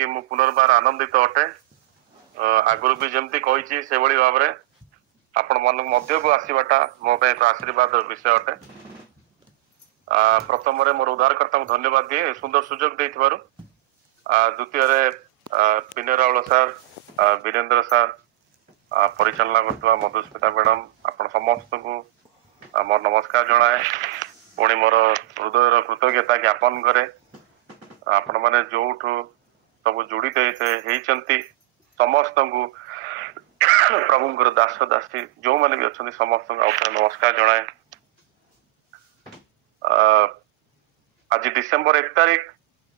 देखिकी मु पुनर्बार आनंदित अटे। आगुरी भी जमती कही से भाव में आपण मन मध्य को आसवाटा मो एक आशीर्वाद विषय अटे। प्रथम मोर उद्धारकर्ता को धन्यवाद दिए सुंदर सुजोग दे। द्वितीय विनय राउल सार, वीरेंद्र सार, परिचालना करता मधुस्मिता मैडम, आपण समस्त को मोर नमस्कार जनाए। पुणी मोर हृदय कृतज्ञता ज्ञापन करे। आपण मैंने जो सब जोड़ी होती समस्त को प्रभुंकर दास दासी जो मैंने भी अच्छा समस्त नमस्कार जनाए। आज डिसेम्बर 1 तारीख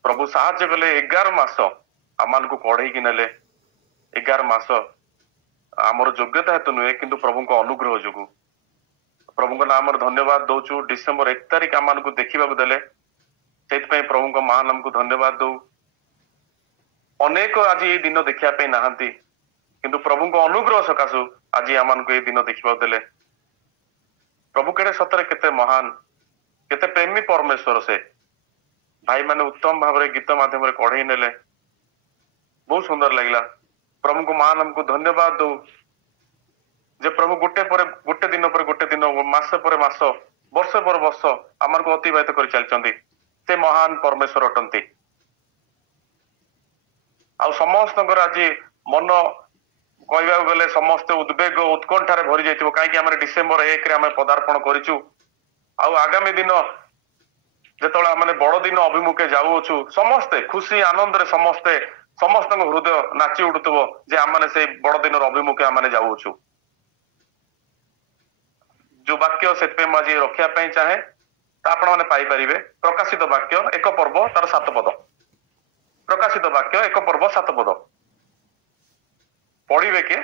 प्रभु साहाଯ୍ୟ कले 11 मास आमान को कढ़ई कि नेले। 11 मास आमर योग्यता हेतु नुहे किंतु प्रभु को अनुग्रह जोगु प्रभु को नाम धन्यवाद दौचु। डिसेम्बर 1 तारीख आमान को देखा देले से प्रभु को महान नाम को धन्यवाद दौ। अनेक आज ये दिन देखा नहांती किंतु प्रभु को अनुग्रह सकाशु आज आमान को ये दिन देखा देले। प्रभु केड़े सतरे केते महान केते प्रेमी परमेश्वर से भाई मैंने उत्तम भाव में गीत माध्यम कढ़ई नेले बहुत सुंदर लगला। प्रभु को महान नाम को धन्यवाद दो जे प्रभु गोटे दिन पर गोटे दिन मास पर मास वर्ष पर वर्ष आमान को अतिबाहित कर चलचंदी से महान परमेश्वर अटंती। आ समस्त आज मन कहवा गले समस्त उद्वेग उत्कंठार भरी जाइथिबो काहेकि आम डिसेम्बर 1 रे आम पदार्पण करिचु। आगामी दिन जेतବେଳେ आम बड़ दिन अभिमुखे जाऊछु समस्ते खुशी आनंद रे समस्ते समस्त हृदय नाची उठुथबो जे आम से बड़ दिन अभिमुखे आम जाऊछु। जो वाक्य से आज रखा चाहे आपण मैंने पाइपर प्रकाशित वाक्य 1 पर्व तार 7 पद। प्रकाशित वाक्य 1 पर्व 7 पद पढ़िबे के।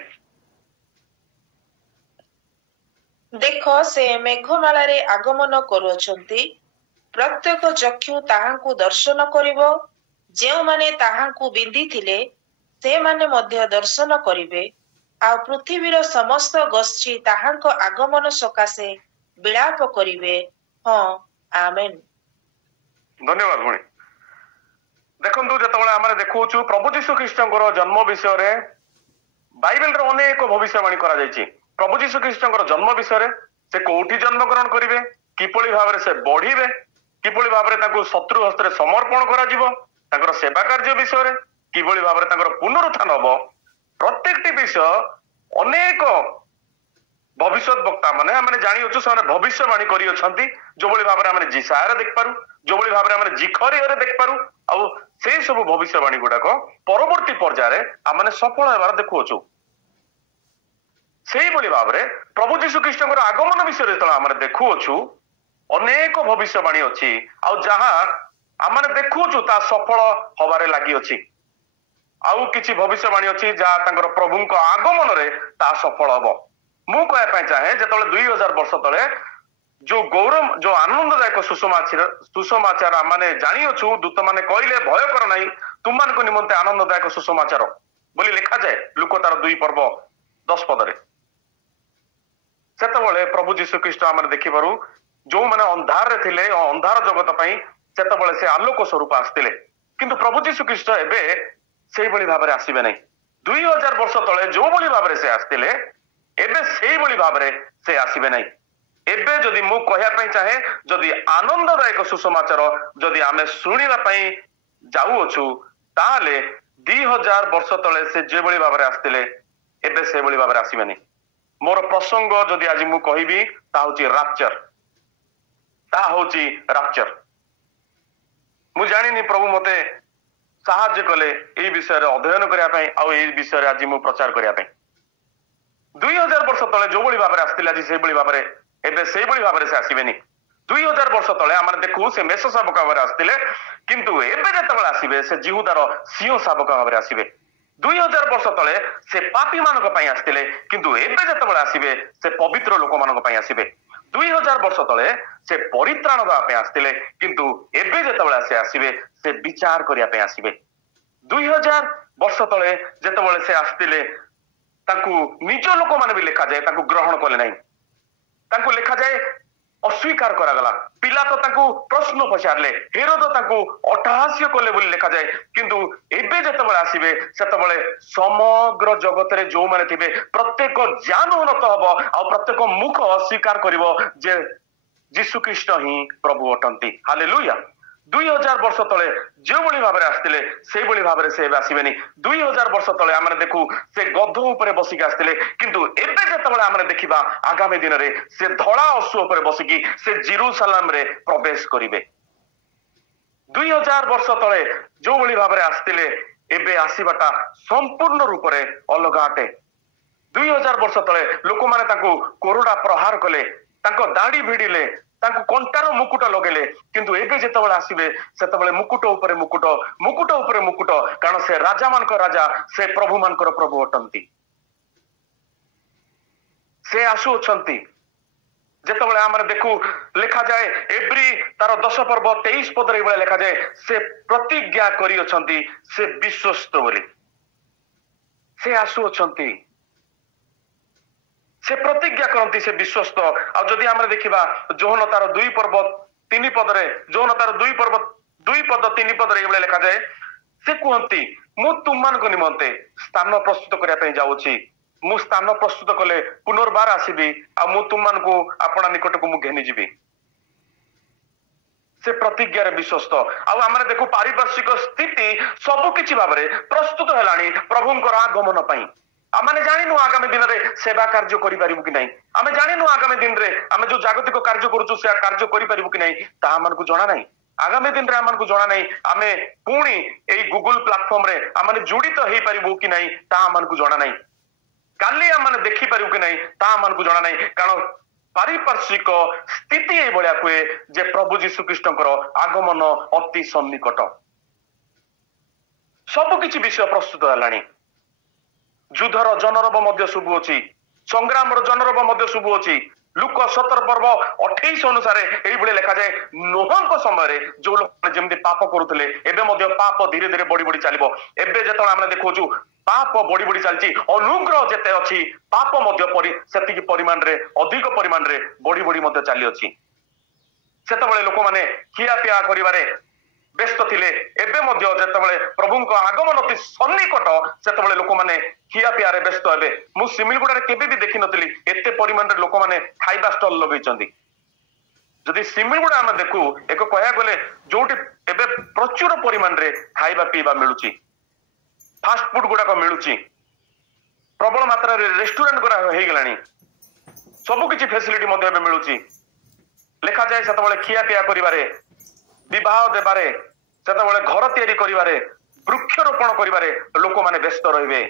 देख से मेघमाला रे आगमन करुछंती प्रत्येक चक्षु ताहांकु दर्शन करिवो। जेउ माने ताहांकु बिंदी थिले से माने मध्य दर्शन करिवे। आ पृथ्वीर समस्त गोष्ठी ताहांक आगमन सकाशे विलाप करिवे। हाँ आमेन। धन्यवाद भणी। देखंतु जेतबेले आमे देखौछु प्रभु यीशु ख्रीष्टଙ୍କର जन्म विषय रे बाइबल रे अनेक भविष्यवाणी करा जायछि। प्रभु यीशु ख्रीष्टଙ୍କର जन्म विषय रे से कोठी जन्म ग्रहण करिवे, किपଳି भाबरे से बढ़िबे, किपଳି भाबरे ताको शत्रु हस्ते समर्पण करा जिवो, ताकर सेवा कार्य विषय रे किपଳି भाबरे ताकर पुनरुत्थान हबो, प्रत्येकटी विषय अनेक भविष्य वक्ता माने जानी अच्छु से भविष्यवाणी करी अछंती। जो बळी भाबरे आमे जिसाया देख पारु, जो बळी भाबरे आमे जिखरी रे देख पारु। आ से सब भविष्यवाणी गुडाक परवर्ती पर्याय रे आमे सफल हेबार देखु अछु। सेही बळी भाबरे प्रभु यीशु ख्रीष्टଙ୍କର आगमन विषय रे तळा आमे देखु अछु अनेक भविष्यवाणी अछि। आ जहां आमे देखु अछु ता सफल होबारे लागि अछि। आउ किछि भविष्यवाणी अछि जा तांकर प्रभुଙ୍କ आगमन रे ता सफल हबो। मु कहया चाहे जेतବେଳେ 2000 वर्ष तले जो गौरव जो आनंददायक सुसमाचार माने जानी अछु दूत माने कहले भय कर नाही तुम मान को निमंते आनंददायक सुसमाचार बोली लिखा जाए लुक तार 2 पर्व 10 पद रे। सेतବେଳେ प्रभु यीशु ख्रीष्ट आमे देखि पारु जो माने अंधार रे थिले अंधार जगत पई सेतବେଳେ से आलोक स्वरूप आस्तिले किंतु प्रभु यीशु ख्रीष्ट एबे सेही बळी भाबरे आसीबे नाही। 2000 वर्ष तले जो बळी भाबरे से आस्तिले एबे सेही बळी भाबरे से आसीबे नाही। एबे जदि मु कहया पई चाहे जदि आनंददायक सुसमाचार जदि आमे सुनिबा पई जाऊ अछु ताले 2000 वर्ष तले से जे बळी भाबरे आस्तिले एबे से बळी भाबरे आसीबे नाही। मोर प्रसंग जदि आज मु कहिबी ता होची राप्चर। मु जानिनी प्रभु मते साहाय्य कले ए विषय रे अध्ययन करिया पई आ ए विषय रे आज मु प्रचार करिया पई। 2000 वर्ष तले जो बळी भाबरे आस्तिले आज से बळी भाबरे एबे से बळी भाबरे से आसीबेनी। 2000 वर्ष तले आमे देखु से मेष शावक भाबरे आस्तिले किंतु एबे जेतबेले आसीबे से जिहुदार सिंह शावक भाबरे आसीबे। 2000 वर्ष तले से पापी मानक पई आस्तिले किंतु एबे जेतबेले आसीबे से पवित्र लोक मानक पई आसीबे। 2000 वर्ष तले से परित्राण दवा पे आस्तिले किंतु एबे जेतबेले से आसीबे से विचार करिया पे आसीबे। 2000 वर्ष तले जेतबेले से आस्तिले ताकू निज लोक माने भी लिखा जाए ताकू ग्रहण कले नहीं। ताकू लिखा जाए अस्वीकार करागला पिलातो ताकू प्रश्न पचारले हेरोद ताकू अट्टहास्य कले बोली लिखा जाए किंतु एबे जेतेबेले आसीबे सेतेबेले समग्र जगत रे जो माने थिबे प्रत्येक जानवनत हबो आ प्रत्येक मुख अस्वीकार करिवो जे यीशु ख्रीष्ट ही प्रभु अटंती हालेलुया 2000 वर्ष तले जो बड़ी भाव आसते से बड़ी भाव से आसबेनि 2000 वर्ष तले आम देखू से गध उपरे बसिक आसते किंतु एबे जेतेबेले आम देखिबा आगामी दिन रे से धड़ा अश्व उपरे बसिकी से जेरूशलेम रे प्रवेश करिवे 2000 वर्ष तले जो बड़ी भाव आसते एबे आसीबाटा संपूर्ण रूप से अलग अटे 2000 वर्ष तले लोक माने तांको कोरोना प्रहार कले तांको दाढ़ी भिड़िले तांको कंटार मुकुट लगेले किंतु एबे जेतेबेले आसीबे सेतेबेले मुकुट उपरे मुकुट मुकुट उपरे मुकुट कारण से राजा मानक राजा से प्रभु मानकर प्रभु अटंती से आसु अछंती जेतेबेले आमरे देखू लिखा जाए एब्री तार 10 पर्व 23 पद रे लिखा जाए से प्रतिज्ञा करी अछंती से विश्वस्त बोली से आसु अछंती से प्रतिज्ञा करती से विश्वस्त आ जदि आम देखा जोहन तार 2 पर्व 3 पद रे जोहन तार 2 पर्व 2 पद 3 पद रे लिखा जाए से कहती मु तुम मान निमंते स्थान प्रस्तुत करने जाऊँगी मु स्थान प्रस्तुत कले पुनर्बार आसबि आ मु तुम मान को अपना निकट को मु घेनी जीवी से प्रतिज्ञा रे विश्वस्त आम देखू पारिपार्श्विक स्थिति सबकिछि भाव में प्रस्तुत है प्रभुंकर आगमन पाई आमे जानिनु आगामी दिन रे सेवा कार्य करि परिबु कि नहीं आमे जानिनु आगामी दिन रे आमे जो जागतिक कार्य करूछु से कार्य करि परिबु कि नहीं ता हमन को जणा नहीं आगामी दिन रे हमन को जणा नहीं आमे पुणी एई गूगल प्लेटफॉर्म रे हमन जुड़ित हेई परिबु कि नहीं ता हमन को जणा नहीं काली हमन देखि परिबु कि नहीं ता हमन को जणा नहीं कारण पारिपार्श्विक स्थिति ए भलिया कुए जे प्रभु यीशु ख्रीष्टकर आगमन अति सन्निकट सब किछि विषय प्रस्तुत हलानी युद्धर जनरब मध्य शुभु अछि संग्राम जनरब मध्य शुभु अछि लुक 17 पर्व 28 अनुसार एई लिखा जाए नोहंक समय जो लोक जेमति पाप करुले एबे मध्य पाप धीरे धीरे बढ़ी बढ़ी चलिबो एबे जेतले आमे देखोछु पाप बढ़ी बढ़ी चलछि अनुग्रह जेते अछि पाप मध्य सेतिकी परिमाण रे अधिक परिमाण रे बढ़ी बढ़ी मध्य चली अछि सेतबेले लोक माने खिया पिया करिवारे व्यस्त थिले एबे मध्य जेतबेले प्रभुंक आगमन अति सन्निकट सेतबेले लोक माने खिया पिया रे व्यस्त हेबे मु सिमिलगुडा रे केबे भी देखि नथिली एते परिमाण रे लोक माने खाइबा स्टॉल लगैचंदी जदि सिमिलगुडा हम देखू एक कहया गले जोटी एबे प्रचुर परिमाण रे खाइबा पीबा मिलुची फास्ट फूड गुडा को मिलुची प्रबल मात्रा रे रेस्टोरेंट गुडा हे गेलानी सब किछि फैसिलिटी मध्य एबे मिलुची लेखा जाए सेतबेले खिया पिया करिवारे विवाह देबारे सेतबेले घर तैयारी करिवारे वृक्षरोपण करिवारे लोक माने व्यस्त रहिबे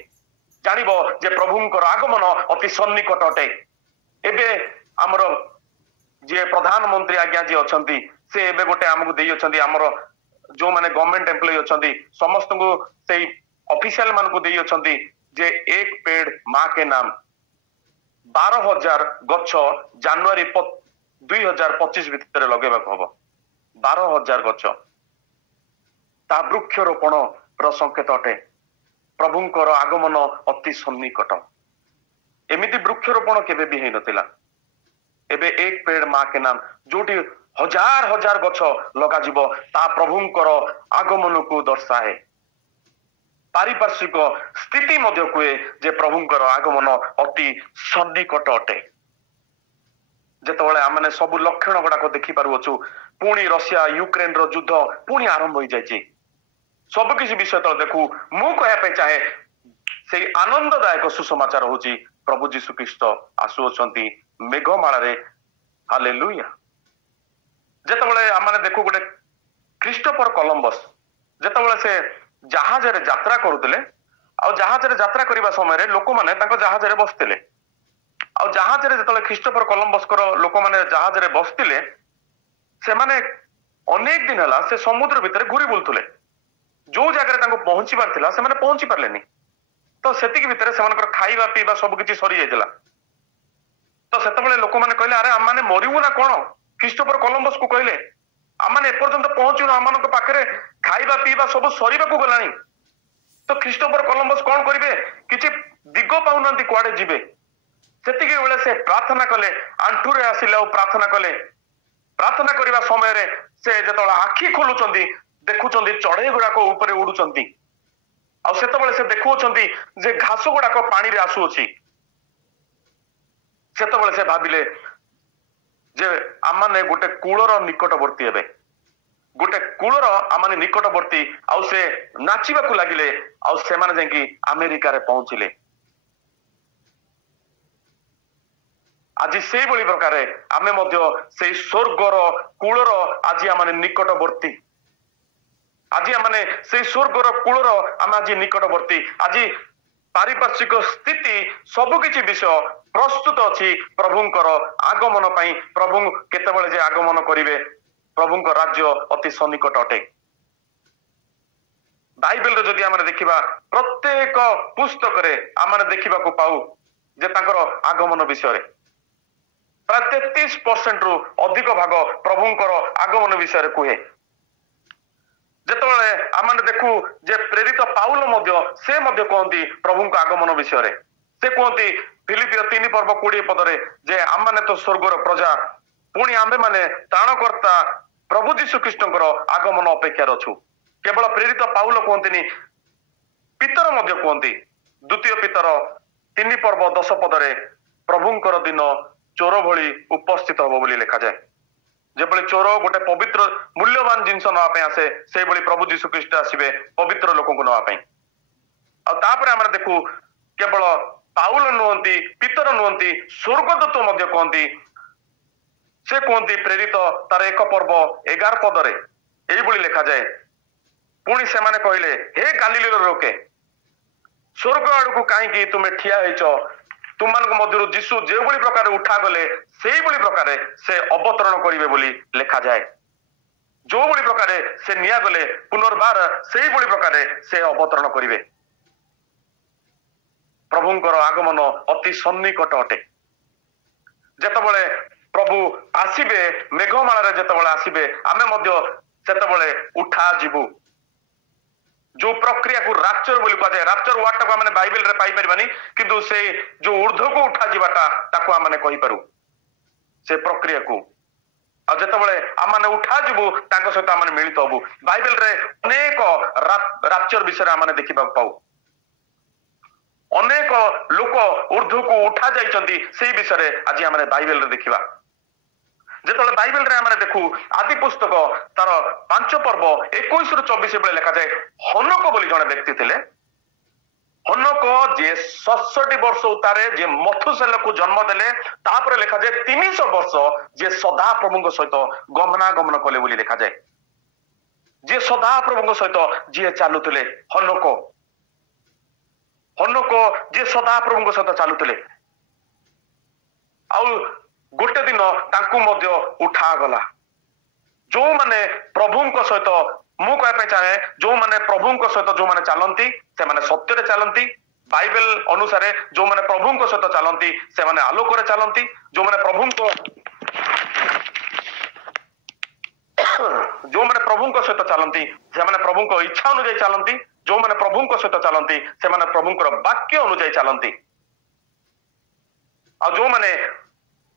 जानिबो जे प्रभुंकर आगमन अति सन्निकट अटे एबे हमर जे प्रधानमंत्री आज्ञा जे अछंती से एबे गोटे हमकु देई अछंती हमर जो माने गवर्नमेंट एम्प्लॉय अछंती समस्त को सेई ऑफिशियल मान को देई अछंती जे एक पेड़ मां के नाम 12,000 गछ जनवरी 2025 भितर लगेबा को हबो 12,000 गछ ता वृक्षरोपण र संकेत अटे प्रभुंकर आगमन अति सन्निकट एमिति वृक्षरोपण केबे भी हेई नथिला एबे एक पेड़ मां के नाम जोटी हजार हजार गछ लगा जीवो ता प्रभुंकर आगमन को दर्शाए पारिपार्श्विक स्थिति मध्य कुए जे प्रभुंकर आगमन अति सन्निकट अटे जेतबेले आमने सब लक्षण गुड़ाक देखि पारुछु पुणी रशिया यूक्रेन रो युद्ध पुणी आरंभ हो जाइछि सब किसी विषय तो देखू मु कहया पे चाहे से आनंददायक सुसमाचार होची प्रभु यीशु ख्रीष्ट आसु अछंती मेघमाला रे हालेलुया जेतबेले आमने देखू गोटे क्रिस्टोफर कोलंबस जेतबेले से जहाज रे यात्रा करूतले आ जहाज रे यात्रा करबा समय रे लोक माने तांको जहाज रे बसतिले आ जहाज रे जेतबेले क्रिस्टोफर कोलंबस कर लोक माने जहाज रे बसतिले से माने अनेक दिन हला से समुद्र भितर घुरी बुलथुले जो जगह रे तांको पहुंची पार थिला से माने पहुंची पारलेनी तो सेतिक भितर से मानकर खाइबा पीबा सब किछि सरी जायतिला तो सेतबेले लोक माने कहले अरे हम माने मरिबु ना कोन क्रिस्टोफर कोलंबस को कहले हम माने एपर्यंत पहुंचुनो हमनक पाखरे खाइबा पीबा सब सरीबा को गलानी तो क्रिस्टोफर कोलंबस कोन करिवे किछि दिग पाउनंती कुआडे जिवे सेतिक बेले से प्रार्थना कले आंठुरे आसिले और प्रार्थना कले प्रार्थना करने समय से जो आखि खोलुंट देखुं चढ़ई गुड़ाक ऊपर उड़ुंट आते से देखुंट जे घास गुड़ाक पानी रे आसुअछि सेतबेले से भाविले जे आमाने गोटे कूलर निकटवर्ती हेबे गोटे कूलर आमाने निकटवर्ती आउ से नाचिबाकू लागिले आउ से माने जांकी अमेरिका रे पहुंचिले आज से बड़ी प्रकार आमे मध्य से स्वर्गर कूलर आज आमाने निकटवर्ती आज आमाने से स्वर्गर कूलर आम आज निकटवर्ती आज पारिपार्श्विक स्थिति सबकि विषय प्रस्तुत अच्छी प्रभुंकर आगमन पाई प्रभु केतेबेले जे आगमन करिवे प्रभुंकर राज्य अति सन्निकट अटे बाइबल रे जदि आमे देखिबा प्रत्येक पुस्तक रे आमे देखिबा को पाऊ जे तांकर आगमन विषय रे प्राय 33% रु अधिक भाग प्रभुंकर आगमन विषय रे कहे जेतबेले आमे देखू जे प्रेरित पाउल मध्य से मध्य कहती प्रभुंक आगमन विषय रे से कहती फिलिपियो 3 पर्व 20 पदरे जे आमे तो स्वर्गर प्रजा पुणी आमे माने त्राणकर्ता प्रभु जीशु कृष्णकर आगमन अपेक्षा रछु केवल प्रेरित पाउल कहती पितर मध्य कहती द्वितीय पितर 3 पर्व 10 पदरे प्रभुंकर दिन चोर भली उपस्थित हबो बोली लिखा जाए जेबले चोर गोटे पवित्र मूल्यवान जिनस नापे आसे से बड़ी प्रभु जीशु ख्रीष्ट आसीबे पवित्र लोक को नापे आ तापर हम देखू केवल पाउल नुहंती पितर नुहंती स्वर्गदूत मध्य कहती से कहती प्रेरित तार 1 पर्व 11 पदरे एई बड़ी लिखा जाए पुणी से माने कहले हे गालीलीर लोके स्वर्ग आड़कू कहीं तुम्हें ठिया होइचो तुम मध्य जीशु जो बड़ी प्रकार उठा गले से बड़ी प्रकार से अवतरण करिवे बोली लिखा जाए जो बड़ी प्रकार से निया गले पुनर्बार से बड़ी प्रकार से अवतरण करिवे प्रभुंकर आगमन अति सन्निकट अटे जेतबेले प्रभु आसीबे मेघमाला जेतबेले आसीबे आमे मध्य सेतबेले उठा जीवु जो प्रक्रिया को राप्चर बोली कहा जाए राप्चर वार्ड को हमने बाइबल रे पाई परिबानी किंतु से जो ऊर्ध्व को उठा जीवाटा ताको हमने कहि पारू से प्रक्रिया को आ जेतबेले हमने उठा जीवु तांको सहित हमने मिलित हबु बाइबल रे अनेक राप्चर विषय हमने देखिबा पाऊ अनेक लोक ऊर्ध्व को उठा जाइचंती से विषय आज हमने बाइबल रे देखिबा जेतबेले बाइबल रे हमने देखू आदि पुस्तक तार 5 पर्व 21 रु 24 बेले लिखा जाए हनक बोली जने व्यक्ति थिले हनक जे 67 वर्ष उतारे जे मथुसेल को जन्म देले तापर लिखा जाए 300 वर्ष जे सदा प्रभुଙ୍କ सहित गमनागमन कले बोली लिखा जाए जे सदा प्रभुଙ୍କ सहित जे चालुथिले हनक जे सदा प्रभुଙ୍କ सहित चालुथिले आउ गोटे दिन तांकु मध्य उठा गला जो माने प्रभुंक सहित मु कहबे चाहे जो माने प्रभुंक सहित जो माने चलंती से माने सत्य रे चलंती बाइबल अनुसार जो माने प्रभुंक सहित चलंती से माने आलोक रे चलंती जो माने प्रभुंक सहित चलंती से माने प्रभुंक इच्छा अनुसार चलंती जो माने प्रभुंक सहित चलंती से माने प्रभुंकर वाक्य अनुसार चलंती आ जो माने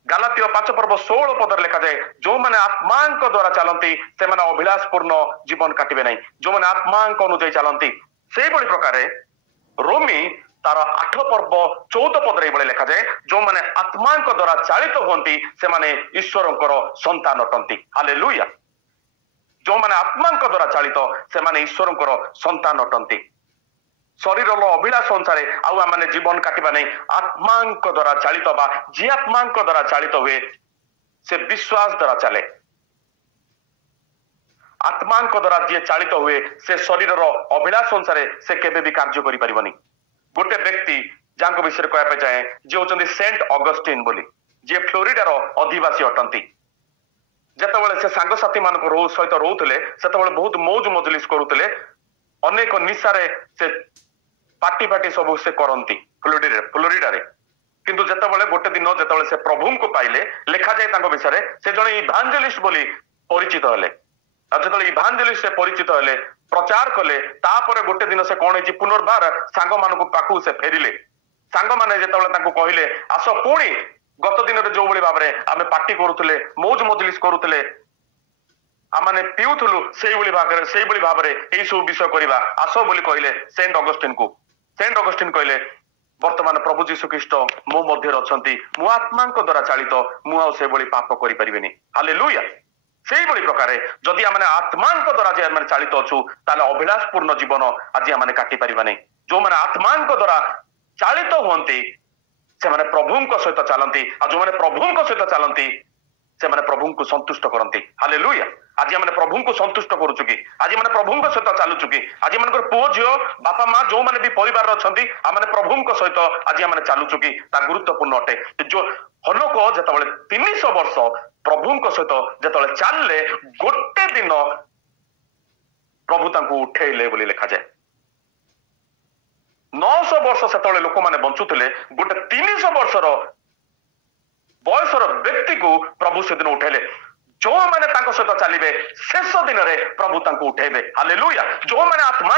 गालातियो 5 पर्व 16 पदर लिखा जाए जो माने आत्मांक द्वारा चलती से माने अभिलाष पूर्ण जीवन काटिबे नहीं जो माने आत्मांक अनुसार चलती से बड़ी प्रकार रोमी तार 8 पर्व 14 पदर बड़े लिखा जाए जो माने आत्मांक द्वारा चालित होती से माने ईश्वरंकर संतान अटंती हालेलुया जो माने आत्मांक द्वारा चालित से माने ईश्वरंकर संतान अटंती शरीर अभिलाष अनुसार आने जीवन काटिबा नहीं आत्मांक द्वारा चालित बा जी आत्मांक द्वारा चालित हुए से विश्वास द्वारा चले आत्मांक द्वारा जी चालित हुए से शरीर अभिलाष अनुसार से केबे भी कार्य करि परिबनी गोटे व्यक्ति जांको विषय कहबे चाहे जे होचंदी सेंट ऑगस्टिन बोली जे फ्लोरिडार अधिवासी अटंती जेतेबेले से सांग साथी मानक सहित रोथले सेतेबेले बहुत मौज मजलिस करूथले अनेक निशारे से पार्टी सब से करती फ्लोरिडा रे किंतु जेतेबेले गोटे दिन जेतेबेले से प्रभु को पाइले लिखा जाए विषय से जने इभांजेलिस्ट बोली परिचित हेले जेतेबेले इभांजेलिस्ट से परिचित हेले प्रचार कले तापर गोटे दिन से कौन है पुनर्बार सांग मान पाखु से फेरिले सांग माने जेतेबेले तांको कहिले आस पुणी गत दिन जो भाई भाव में आम पार्टी करुले मौज मजलिस करुले आम पिउलु से भाव में यही सब विषय करवा आस बोली कहले सेंट अगस्टिन को। सेंट अगस्टिन कहले वर्तमान प्रभु जीशु ख्रीस्ट मो मध्य अच्छा मु आत्मा द्वारा चालित मुझे भली पाप करें। हालेलुया। से भली प्रकार जदि आम आत्मा द्वारा जे आम चालित अच्छु ताले अभिलाष पूर्ण जीवन आज आम काटि पारिबा नहीं। जो मैंने आत्मा द्वारा चालित हुंती से माने प्रभु सहित चलती आ जो मैंने प्रभु सहित चलती से माने प्रभु को संतुष्ट करती। हालेलुया। आज मैंने प्रभु को संतुष्ट करुचु कि आज मैंने प्रभु सहित चलुचु कि आज मान पुओ झील बापा माँ जो मैंने भी परिवार अच्छा आम प्रभु सहित आज आम चलुचु कि गुरुत्वपूर्ण अटे। जो हनोक जिते 300 वर्ष प्रभु सहित जिते चलले गोटे दिन प्रभु तांको उठेले बोली लिखा जाए। 900 वर्ष से लोक मैंने बंचुले गोटे 300 वर्षर बयसर व्यक्ति को प्रभु से दिन उठेले। जो मैंने सहित चलिए शेष दिन में प्रभु तांको उठेबे। हालेलुया। जो मैंने आत्मा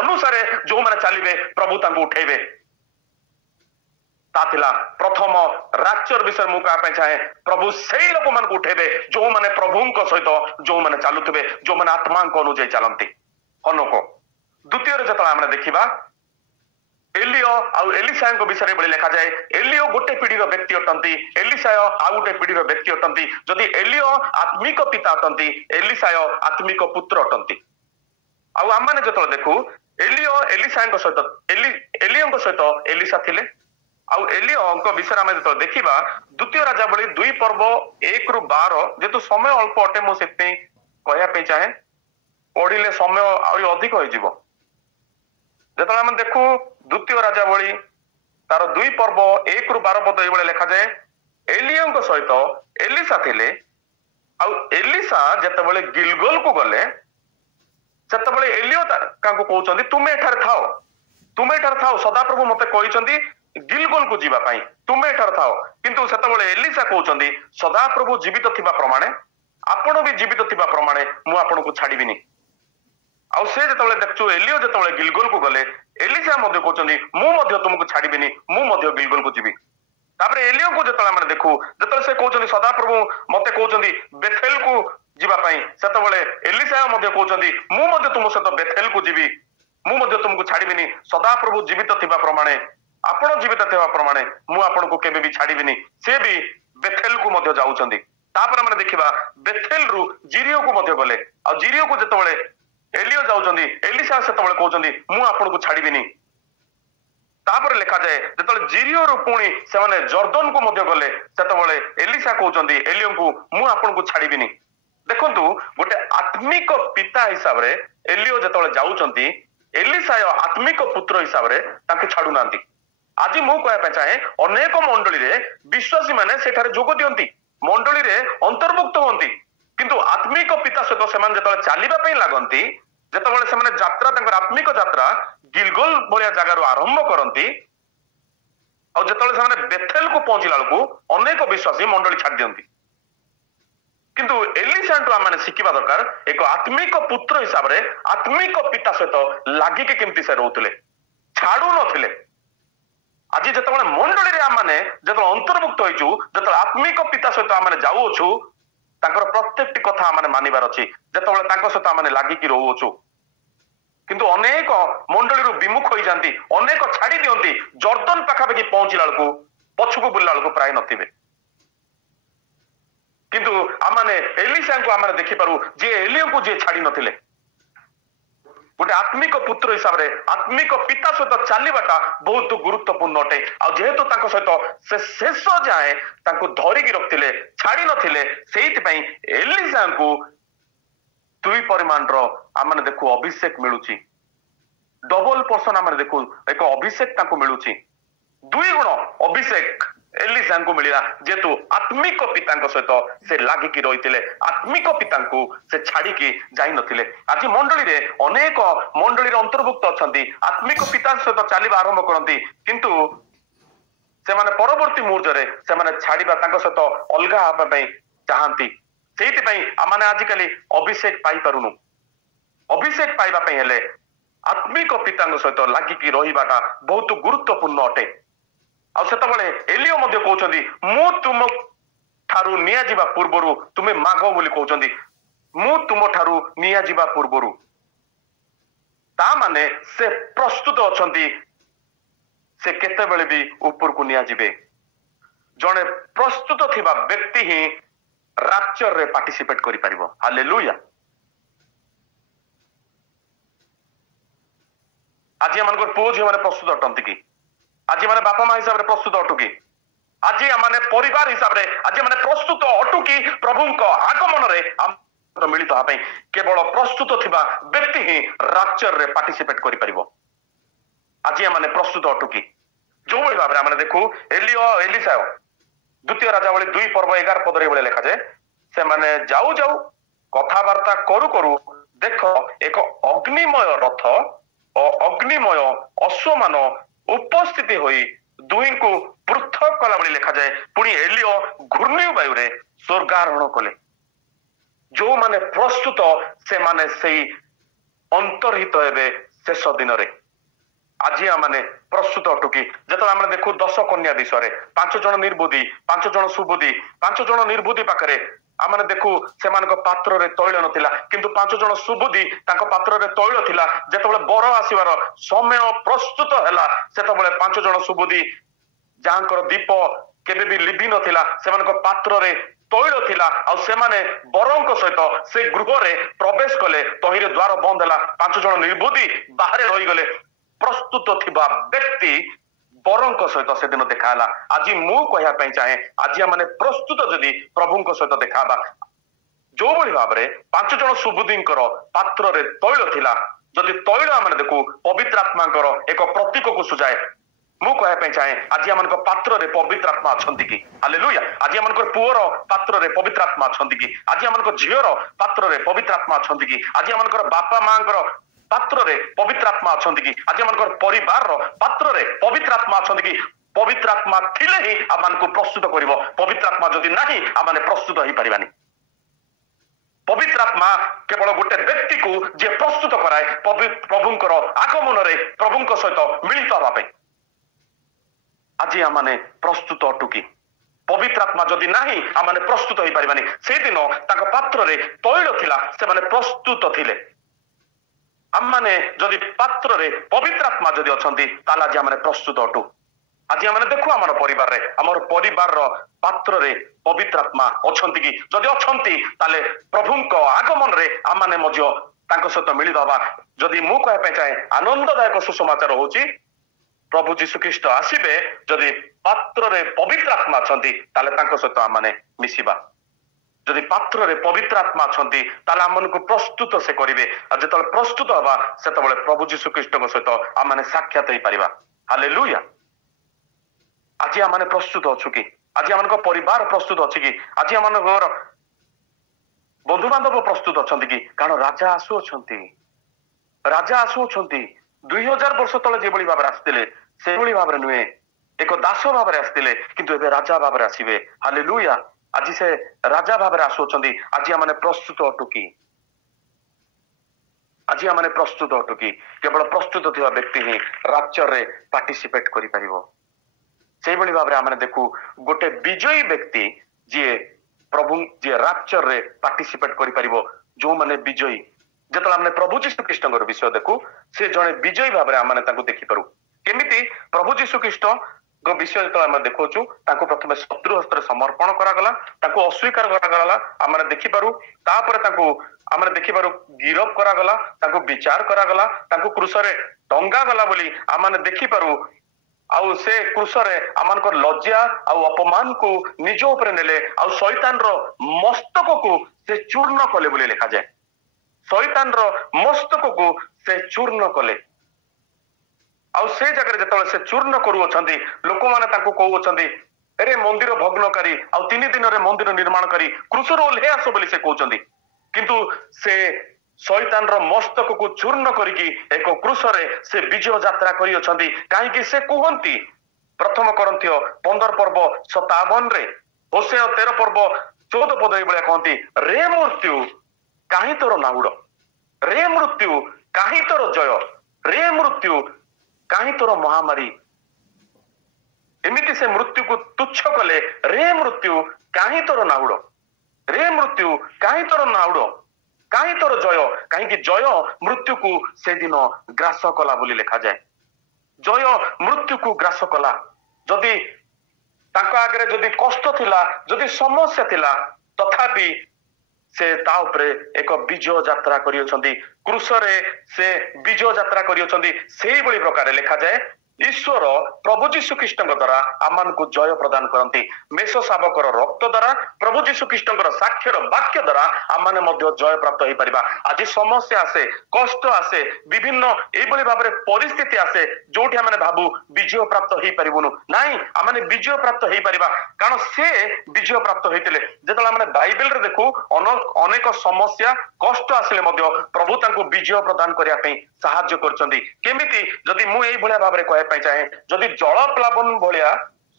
अनुसार जो मैंने चलिए प्रभु तांको उठेबे। ताथिला प्रथम राचर विषय मु कहा चाहे प्रभु से लोक मान उठेबे जो मैंने प्रभु सहित जो मैंने चलुवे जो मैंने आत्मा अनुजाई चलती। हनोक द्वितीय जो आम देखा एलियो आउ एलिसा विषय बड़ी लिखा जाए। एलियो गोटे पीढ़ीर व्यक्ति अटंती एलिसा आउ गोटे पीढ़ीर व्यक्ति अटंती। जदि एलियो आत्मिक पिता अटंती एलिसा आत्मिक पुत्र अटंती। आउ आम मैंने जो देखू एलियो एलिसा सहित एलियो सहित एलिसा थिले। आउ एलियो विषय आम जो देखा द्वितीय राजावली 2 पर्व 1 ରୁ 12 जेतु समय अल्प अटे मुझे कहवाई चाहे पढ़िले समय आहरी अधिक हो जो आम देखू द्वितीय राजावली तार 2 पर्व 1 ରୁ 12 पद ये लिखा जाए। एलियो सहित एलिसा थिले। आउ एलिसा जेतेबेले गिलगल को गले सेतेबेले एलियो काको कहउचंदी तुमे एठार थाओ सदाप्रभु मते कहिचंदी गिलगल को जीवा पाई तुमे एठार थाओ। किंतु सेतेबेले एलिसा कहउचंदी सदाप्रभु जीवित थिबा प्रमाणे आपण भी जीवित थिबा प्रमाणे मु आपण को छाड़ीबिनी। आउ से जेतेबेले देखछु एलियो जेतेबेले गिलगल को गले एलिसा मध्य कहउचंदी मु मध्य तुमको छाड़ीबिनी मु मध्य गिलगल को जीवी। तापरे एलियो को जेतेबेले माने देखू जेतेबेले से कहउचंदी सदाप्रभु मते कहउचंदी बेथेल को जीवा पाई सेतेबेले एलिसा मध्य कहउचंदी मु मध्य तुम सहित बेथेल को जीवी मु मध्य तुमको छाड़ीबिनी सदाप्रभु जीवित थिबा प्रमाणे आपण जीवित थिबा प्रमाणे मु आपण को केबे भी छाड़ीबिनी। से भी बेथेल को मध्य जाउचंदी। तापर माने देखिबा बेथेल रु जिरियो को मध्य गले आ जिरियो को जेतेबेले एलियो जाउचंदी एलिसा सेतेबेले कहउचंदी मु आपण को छाड़ीबिनी। तापर लिखा जाए जेतेबेले जिरियो रु पुणी से माने जर्दन को मध्य गले सेतेबेले एलिसा कहउचंदी एलियो को मु आपण को छाड़ीबिनी। देखंतु गोटे आत्मिक पिता हिसाब रे एलियो जेतेबेले जाउचंदी एलिसा आत्मिक पुत्र हिसाब रे ताके छाडू नांती। आज मु कहबा चाहे अनेक मंडली रे विश्वासी माने सेठारे जोग दियंती मंडली रे अंतर्भुक्त होंती किंतु आत्मिक पिता सहित से जेतेबेले चलिबा पई लागंती जेतेबेले से माने यात्रा तांकर आत्मिक यात्रा गिलगल भलिया जगार आरंभ करती और जेतेबेले से माने बेथेल को पहुंचला बेलकू अनेक विश्वासी मंडली छाड़ दियंती। किंतु एलिसांटू आम शिखा दरकार एक आत्मिक पुत्र हिसाब रे आत्मिक पिता सहित लागिके केमती से रोते छाड़ू नथिले। आज जिते मंडली आम मैंने जो अंतर्भुक्त होइचु जो आत्मिक पिता सहित आम जाऊछु तांकर प्रत्येकटी कथा आम मानिबार अछि जेतेबेले तांको सहित आम लागिकी रोउछु। किंतु अनेक मंडली विमुख हो जाती अनेक छाड़ी दियंती जर्दन पाखापाखि पहुंचला बेलकू पछकू बुलला बेलकू प्राय नथिबे। किंतु आमाने एलिसा को आमाने देखि पारू जे एलियो को जे छाड़ी नथिले गोटे आत्मिक पुत्र हिसाब रे आत्मिक पिता सहित चलीबाटा बहुत गुरुत्वपूर्ण अटे। आ जेहेतु तांको सहित से शेष जाए तांको धरिकी रखथिले छाड़ी नथिले सेहित पई एलिसा को 2 परिमाण रो आमाने देखु अभिषेक मिलुची डबल पर्सन आमाने देखु एक अभिषेक तांको मिलुची 2 गुण अभिषेक एलिसा को मिला जेतु आत्मिक पिता सहित से लागिकी रही आत्मिक पिता से छाड़िकी जाई नथिले। आज मंडली रे अनेक मंडली अंतर्भुक्त अच्छा आत्मिक पिता सहित चलवा आरंभ करती किंतु से माने परवर्ती मुहूर्त से छाड़ा सहित अलग हाँपाई चाहती से आम आजिकली अभिषेक पाई पारुनु। अभिषेक पाइबापी हेले आत्मिक पिता सहित लागिकी रहीबाटा बहुत गुरुत्वपूर्ण अटे। ଆଉ ସେତେବେଳେ ଏଲିଓ ମଧ୍ୟ କହୁଛନ୍ତି ମୁଁ ତୁମ ଠାରୁ ନିଆଯିବା ପୂର୍ବରୁ ତୁମେ ମାଗ ବୋଲି କହୁଛନ୍ତି, ମୁଁ ତୁମ ଠାରୁ ନିଆଯିବା ପୂର୍ବରୁ। ତା ମାନେ ସେ ପ୍ରସ୍ତୁତ ଅଛନ୍ତି, ସେ କେତେବେଳେ ବି ଉପରକୁ ନିଆଯିବେ। ଜଣେ ପ୍ରସ୍ତୁତ ଥିବା ବ୍ୟକ୍ତି ହିଁ ରାପ୍ଚରରେ ପାର୍ଟିସିପେଟ କରିପାରିବ। ହାଲେଲୁୟା। ଆଜି ଏମାନଙ୍କର ପୁଅ ଝିଅ ମାନେ ପ୍ରସ୍ତୁତ ଅଟନ୍ତି କି? ଆଜି ମାନେ ବାପା ମା ହିସାବରେ ପ୍ରସ୍ତୁତ ଅଟୁ କି? ଆଜି ଆମେ ପରିବାର ହିସାବରେ ଆଜି ଆମେ ପ୍ରସ୍ତୁତ ଅଟୁ କି ପ୍ରଭୁଙ୍କ ଆଗମନରେ ମିଳିତ ହେବା ପାଇଁ? କେବଳ ପ୍ରସ୍ତୁତ ଥିବା ବ୍ୟକ୍ତି ହିଁ ରାପ୍ଚରରେ ପାର୍ଟିସିପେଟ କରିପାରିବ। ଆଜି ଆମେ ପ୍ରସ୍ତୁତ ଅଟୁ କି? ଯୋଉଭଳି ଭାବରେ ଆମେ ଦେଖୁ ଏଲିଓ ଏଲିସା ଦ୍ୱିତୀୟ ରାଜାବଳୀ 2 ପର୍ବ 11 ପଦରେ ଭଳି ଲେଖାଯାଏ, ସେମାନେ ଯାଉ ଯାଉ କଥାବାର୍ତ୍ତା କରୁ କରୁ ଦେଖ ଏକ ଅଗ୍ନିମୟ ରଥ ଓ ଅଗ୍ନିମୟ ଅଶ୍ୱମାନ ଉପସ୍ଥିତି ହୋଇ ଦୁହିଁଙ୍କୁ ପୃଥକ କଲା ଭଳି ଲେଖାଯାଏ। ପୁଣି ଏଲିଓ ଘୂର୍ଣ୍ଣି ବାୟୁରେ ସ୍ୱର୍ଗାରୋହଣ କଲେ। ଯୋଉମାନେ ପ୍ରସ୍ତୁତ ସେମାନେ ସେଇ ଅନ୍ତର୍ହିତ ହେବେ ଶେଷ ଦିନରେ। ଆଜି ଆମେ ପ୍ରସ୍ତୁତ ଅଟୁ କି? ଯେତେବେଳେ ଆମେ ଦେଖୁ 10 କନ୍ୟା ବିଷୟରେ 5 ଜଣ ନିର୍ବୁଦ୍ଧି, 5 ଜଣ ସୁବୁଦ୍ଧି, 5 ଜଣ ନିର୍ବୁଦ୍ଧି ପାଖରେ ଆମେ ଦେଖୁ ସେମାନଙ୍କ ପାତ୍ରରେ ତୈଳ ନଥିଲା, କିନ୍ତୁ 5 ଜଣ ସୁବୁଦ୍ଧି ତାଙ୍କ ପାତ୍ରରେ ତୈଳ ଥିଲା। ଯେତେବେଳେ ବର ଆସିବାର ସମୟ ପ୍ରସ୍ତୁତ ହେଲା ସେତେବେଳେ 5 ଜଣ ସୁବୁଦ୍ଧି ଯାହାଙ୍କର ଦୀପ କେବେ ବି ଲିଭି ନଥିଲା ସେମାନଙ୍କ ପାତ୍ରରେ ତୈଳ ଥିଲା, ଆଉ ସେମାନେ ବରଙ୍କ ସହିତ ସେ ଗୃହରେ ପ୍ରବେଶ କଲେ। ତହିଁରେ ଦ୍ୱାର ବନ୍ଦ ହେଲା, 5 ଜଣ ନିର୍ବୁଦ୍ଧି ବାହାରେ ରହିଗଲେ। ପ୍ରସ୍ତୁତ ଥିବା ବ୍ୟକ୍ତି ବରଙ୍କ ସହିତ ସେଦିନ ଦେଖା ହେଲା। ଆଜି ମୁଁ କହିବା ପାଇଁ ଚାହେଁ, ଆଜି ଆମେ ପ୍ରସ୍ତୁତ ଯଦି ପ୍ରଭୁଙ୍କ ସହିତ ଦେଖା ହେବା, ଯୋଉଭଳି ଭାବରେ 5 ଜଣ ସୁବୁଦ୍ଧିଙ୍କର ପାତ୍ରରେ ତୈଳ ଥିଲା, ଯଦି ତୈଳ ଆମେ ଦେଖୁ ପବିତ୍ର ଆତ୍ମାଙ୍କର ଏକ ପ୍ରତୀକକୁ ସୁଝାଏ। ମୁଁ କହିବା ପାଇଁ ଚାହେଁ ଆଜି ଆମଙ୍କ ପାତ୍ରରେ ପବିତ୍ର ଆତ୍ମା ଅଛନ୍ତି କି? ହାଲେଲୁୟା। ଆଜି ଆମଙ୍କର ପୁଅର ପାତ୍ରରେ ପବିତ୍ର ଆତ୍ମା ଅଛନ୍ତି କି? ଆଜି ଆମଙ୍କ ଝିଅର ପାତ୍ରରେ ପବିତ୍ର ଆତ୍ମା ଅଛନ୍ତି କି? ଆଜି ଆମଙ୍କର ବାପା ମାଙ୍କର ପାତ୍ରରେ ପବିତ୍ର ଆତ୍ମା ଅଛନ୍ତି କି? ଆଜି ଆମଙ୍କର ପରିବାରର ପାତ୍ରରେ ପବିତ୍ର ଆତ୍ମା ଅଛନ୍ତି କି? ପବିତ୍ର ଆତ୍ମା ଥିଲେ ହିଁ ଆମମାନଙ୍କୁ ପ୍ରସ୍ତୁତ କରିବ। ପବିତ୍ର ଆତ୍ମା ଯଦି ନାହିଁ ଆମେ ପ୍ରସ୍ତୁତ ହେଇପାରିବାନି। ପବିତ୍ର ଆତ୍ମା କେବଳ ଗୋଟେ ବ୍ୟକ୍ତିକୁ ଯିଏ ପ୍ରସ୍ତୁତ କରାଏ ପ୍ରଭୁଙ୍କର ଆଗମନରେ ପ୍ରଭୁଙ୍କ ସହିତ ମିଳିତ ହେବା ପାଇଁ। ଆଜି ଆମେ ପ୍ରସ୍ତୁତ ଅଟୁ କି? ପବିତ୍ର ଆତ୍ମା ଯଦି ନାହିଁ ଆମେ ପ୍ରସ୍ତୁତ ହେଇପାରିବାନି। ସେଇଦିନ ତାଙ୍କ ପାତ୍ରରେ ତୈଳ ଥିଲା, ସେମାନେ ପ୍ରସ୍ତୁତ ଥିଲେ। ଆମେ ଯଦି ପାତ୍ରରେ ପବିତ୍ର ଆତ୍ମା ଯଦି ଅଛନ୍ତି ତାହେଲେ ଆଜି ଆମେ ପ୍ରସ୍ତୁତ ଅଟୁ। ଆଜି ଆମେ ଦେଖୁ ଆମର ପରିବାରରେ, ଆମର ପରିବାରର ପାତ୍ରରେ ପବିତ୍ର ଆତ୍ମା ଅଛନ୍ତି କି? ଯଦି ଅଛନ୍ତି ତାହେଲେ ପ୍ରଭୁଙ୍କ ଆଗମନରେ ଆମେ ମଧ୍ୟ ତାଙ୍କ ସହିତ ମିଳିତ ହେବା। ଯଦି ମୁଁ କହିବା ପାଇଁ ଚାହେଁ, ଆନନ୍ଦଦାୟକ ସୁସମାଚାର ହଉଛି ପ୍ରଭୁ ଯୀଶୁ ଖ୍ରୀଷ୍ଟ ଆସିବେ, ଯଦି ପାତ୍ରରେ ପବିତ୍ର ଆତ୍ମା ଅଛନ୍ତି ତାହେଲେ ତାଙ୍କ ସହିତ ଆମେ ମିଶିବା। ଯଦି ପାତ୍ରରେ ପବିତ୍ର ଆତ୍ମା ଅଛନ୍ତି ତାହେଲେ ଆମମାନଙ୍କୁ ପ୍ରସ୍ତୁତ ସେ କରିବେ। ଆଉ ଯେତେବେଳେ ପ୍ରସ୍ତୁତ ହେବା ସେତେବେଳେ ପ୍ରଭୁ ଯୀଶୁ ଖ୍ରୀଷ୍ଟଙ୍କ ସହିତ ଆମେ ସାକ୍ଷାତ ହେଇପାରିବା। ହାଲେଲୁୟା। ଆଜି ଆମେ ପ୍ରସ୍ତୁତ ଅଛୁ କି? ଆଜି ଆମଙ୍କ ପରିବାର ପ୍ରସ୍ତୁତ ଅଛି କି? ଆଜି ଆମଙ୍କର ବନ୍ଧୁବାନ୍ଧବ ପ୍ରସ୍ତୁତ ଅଛନ୍ତି କି? କାରଣ ରାଜା ଆସୁଅଛନ୍ତି, ରାଜା ଆସୁଅଛନ୍ତି। 2000 ବର୍ଷ ତଳେ ଯେଭଳି ଭାବରେ ଆସିଥିଲେ ସେଭଳି ଭାବରେ ନୁହେଁ, ଏକ ଦାସ ଭାବରେ ଆସିଥିଲେ, କିନ୍ତୁ ଏବେ ରାଜା ଭାବରେ ଆସିବେ। ହାଲେଲୁୟା। ଆଜି ସେ ରାଜା ଭାବରେ ଆସୁଅଛନ୍ତି। ଆଜି ଆମେ ପ୍ରସ୍ତୁତ ଅଟୁ କି? ଆଜି ଆମେ ପ୍ରସ୍ତୁତ ଅଟୁ କି? କେବଳ ପ୍ରସ୍ତୁତ ଥିବା ବ୍ୟକ୍ତି ହିଁ ରାପ୍ଚରରେ ପାର୍ଟିସିପେଟ କରିପାରିବ। ସେଇଭଳି ଭାବରେ ଆମେ ଦେଖୁ ଗୋଟେ ବିଜୟୀ ବ୍ୟକ୍ତି ଯିଏ ପ୍ରଭୁ ଯିଏ ରାପ୍ଚରରେ ପାର୍ଟିସିପେଟ କରିପାରିବ। ଯୋଉମାନେ ବିଜୟୀ, ଯେତେବେଳେ ଆମେ ପ୍ରଭୁ ଯୀଶୁ ଖ୍ରୀଷ୍ଟଙ୍କର ବିଷୟ ଦେଖୁ ସେ ଜଣେ ବିଜୟୀ ଭାବରେ ଆମେ ତାଙ୍କୁ ଦେଖିପାରୁ। କେମିତି ପ୍ରଭୁ ଯୀଶୁ ଖ୍ରୀଷ୍ଟ ବିଷୟ ଯେତେବେଳେ ଆମେ ଦେଖୁଛୁ, ତାଙ୍କୁ ପ୍ରଥମେ ଶତ୍ରୁ ହସ୍ତରେ ସମର୍ପଣ କରାଗଲା, ତାଙ୍କୁ ଅସ୍ୱୀକାର କରାଗଲା ଆମେ ଦେଖିପାରୁ। ତାପରେ ତାଙ୍କୁ ଆମେ ଦେଖିପାରୁ ଗିରଫ କରାଗଲା, ତାଙ୍କୁ ବିଚାର କରାଗଲା, ତାଙ୍କୁ କ୍ରୁଶରେ ଟଙ୍ଗା ଗଲା ବୋଲି ଆମେ ଦେଖିପାରୁ। ଆଉ ସେ କ୍ରୁଶରେ ଆମଙ୍କର ଲଜ୍ଜା ଆଉ ଅପମାନକୁ ନିଜ ଉପରେ ନେଲେ, ଆଉ ଶୈତାନର ମସ୍ତକକୁ ସେ ଚୂର୍ଣ୍ଣ କଲେ ବୋଲି ଲେଖାଯାଏ। ଶୈତାନର ମସ୍ତକକୁ ସେ ଚୂର୍ଣ୍ଣ କଲେ। ଆଉ ସେ ଜାଗାରେ ଯେତେବେଳେ ସେ ଚୂର୍ଣ୍ଣ କରୁଅଛନ୍ତି, ଲୋକମାନେ ତାଙ୍କୁ କହୁଅଛନ୍ତି ଏରେ ମନ୍ଦିର ଭଗ୍ନକାରୀ, ଆଉ 3 ଦିନରେ ମନ୍ଦିର ନିର୍ମାଣକାରୀ, କ୍ରୁଶରୁ ଓହ୍ଲେଇ ଆସ ବୋଲି ସେ କହୁଛନ୍ତି। କିନ୍ତୁ ସେ ଶୈତାନର ମସ୍ତକକୁ ଚୂର୍ଣ୍ଣ କରିକି ଏକ କ୍ରୁଶରେ ସେ ବିଜୟ ଯାତ୍ରା କରିଅଛନ୍ତି। କାହିଁକି ସେ କୁହନ୍ତି ପ୍ରଥମ କରିନ୍ଥିୟ 15 ପର୍ବ 57ରେ, ହୋସେୟ 13 ପର୍ବ 14 ପଦ ଏଇଭଳିଆ କହନ୍ତି, ରେ ମୃତ୍ୟୁ କାହିଁ ତୋର ନାଉଡ, ରେ ମୃତ୍ୟୁ କାହିଁ ତୋର ଜୟ, ରେ ମୃତ୍ୟୁ କାହିଁ ତୋର ମହାମାରୀ। एमिति से मृत्यु को तुच्छ कले रे मृत्यु काहे तोर नाउड़ रे मृत्यु काहे तोर नाउड़ काहे तोर जय कहीं जय मृत्यु को से दिन ग्रास कला बोली लिखा जाए जय मृत्यु को ग्रास कला जदि तांको आगे जदि कष्ट थिला जदि समस्या थिला तथापि से ता उपरे एक विजय यात्रा करियोछंती क्रूसरे से विजय यात्रा करियोछंती सेही बळी प्रकार लिखा जाए ईश्वर प्रभु जीशु ख्रीष्ट द्वारा आमान को जय प्रदान करती मेष शावकर रक्त द्वारा प्रभु जीशु ख्रीष्ट साक्षर वाक्य द्वारा आम जय प्राप्त हो पार आज समस्या आसे कष्ट आसे विभिन्न ये भाव परिस्थिति आसे जो आम भावु विजय प्राप्त हो पारूनु ना आम विजय प्राप्त हो पार कारण से विजय प्राप्त होते जो आम बाइबल देखू अनेक समस्या कष्ट आसिले प्रभु तांको विजय प्रदान करने साहाय्य करमिति जदि मुझे भाव में कहवाई चाहे जदि जल प्लावन भाया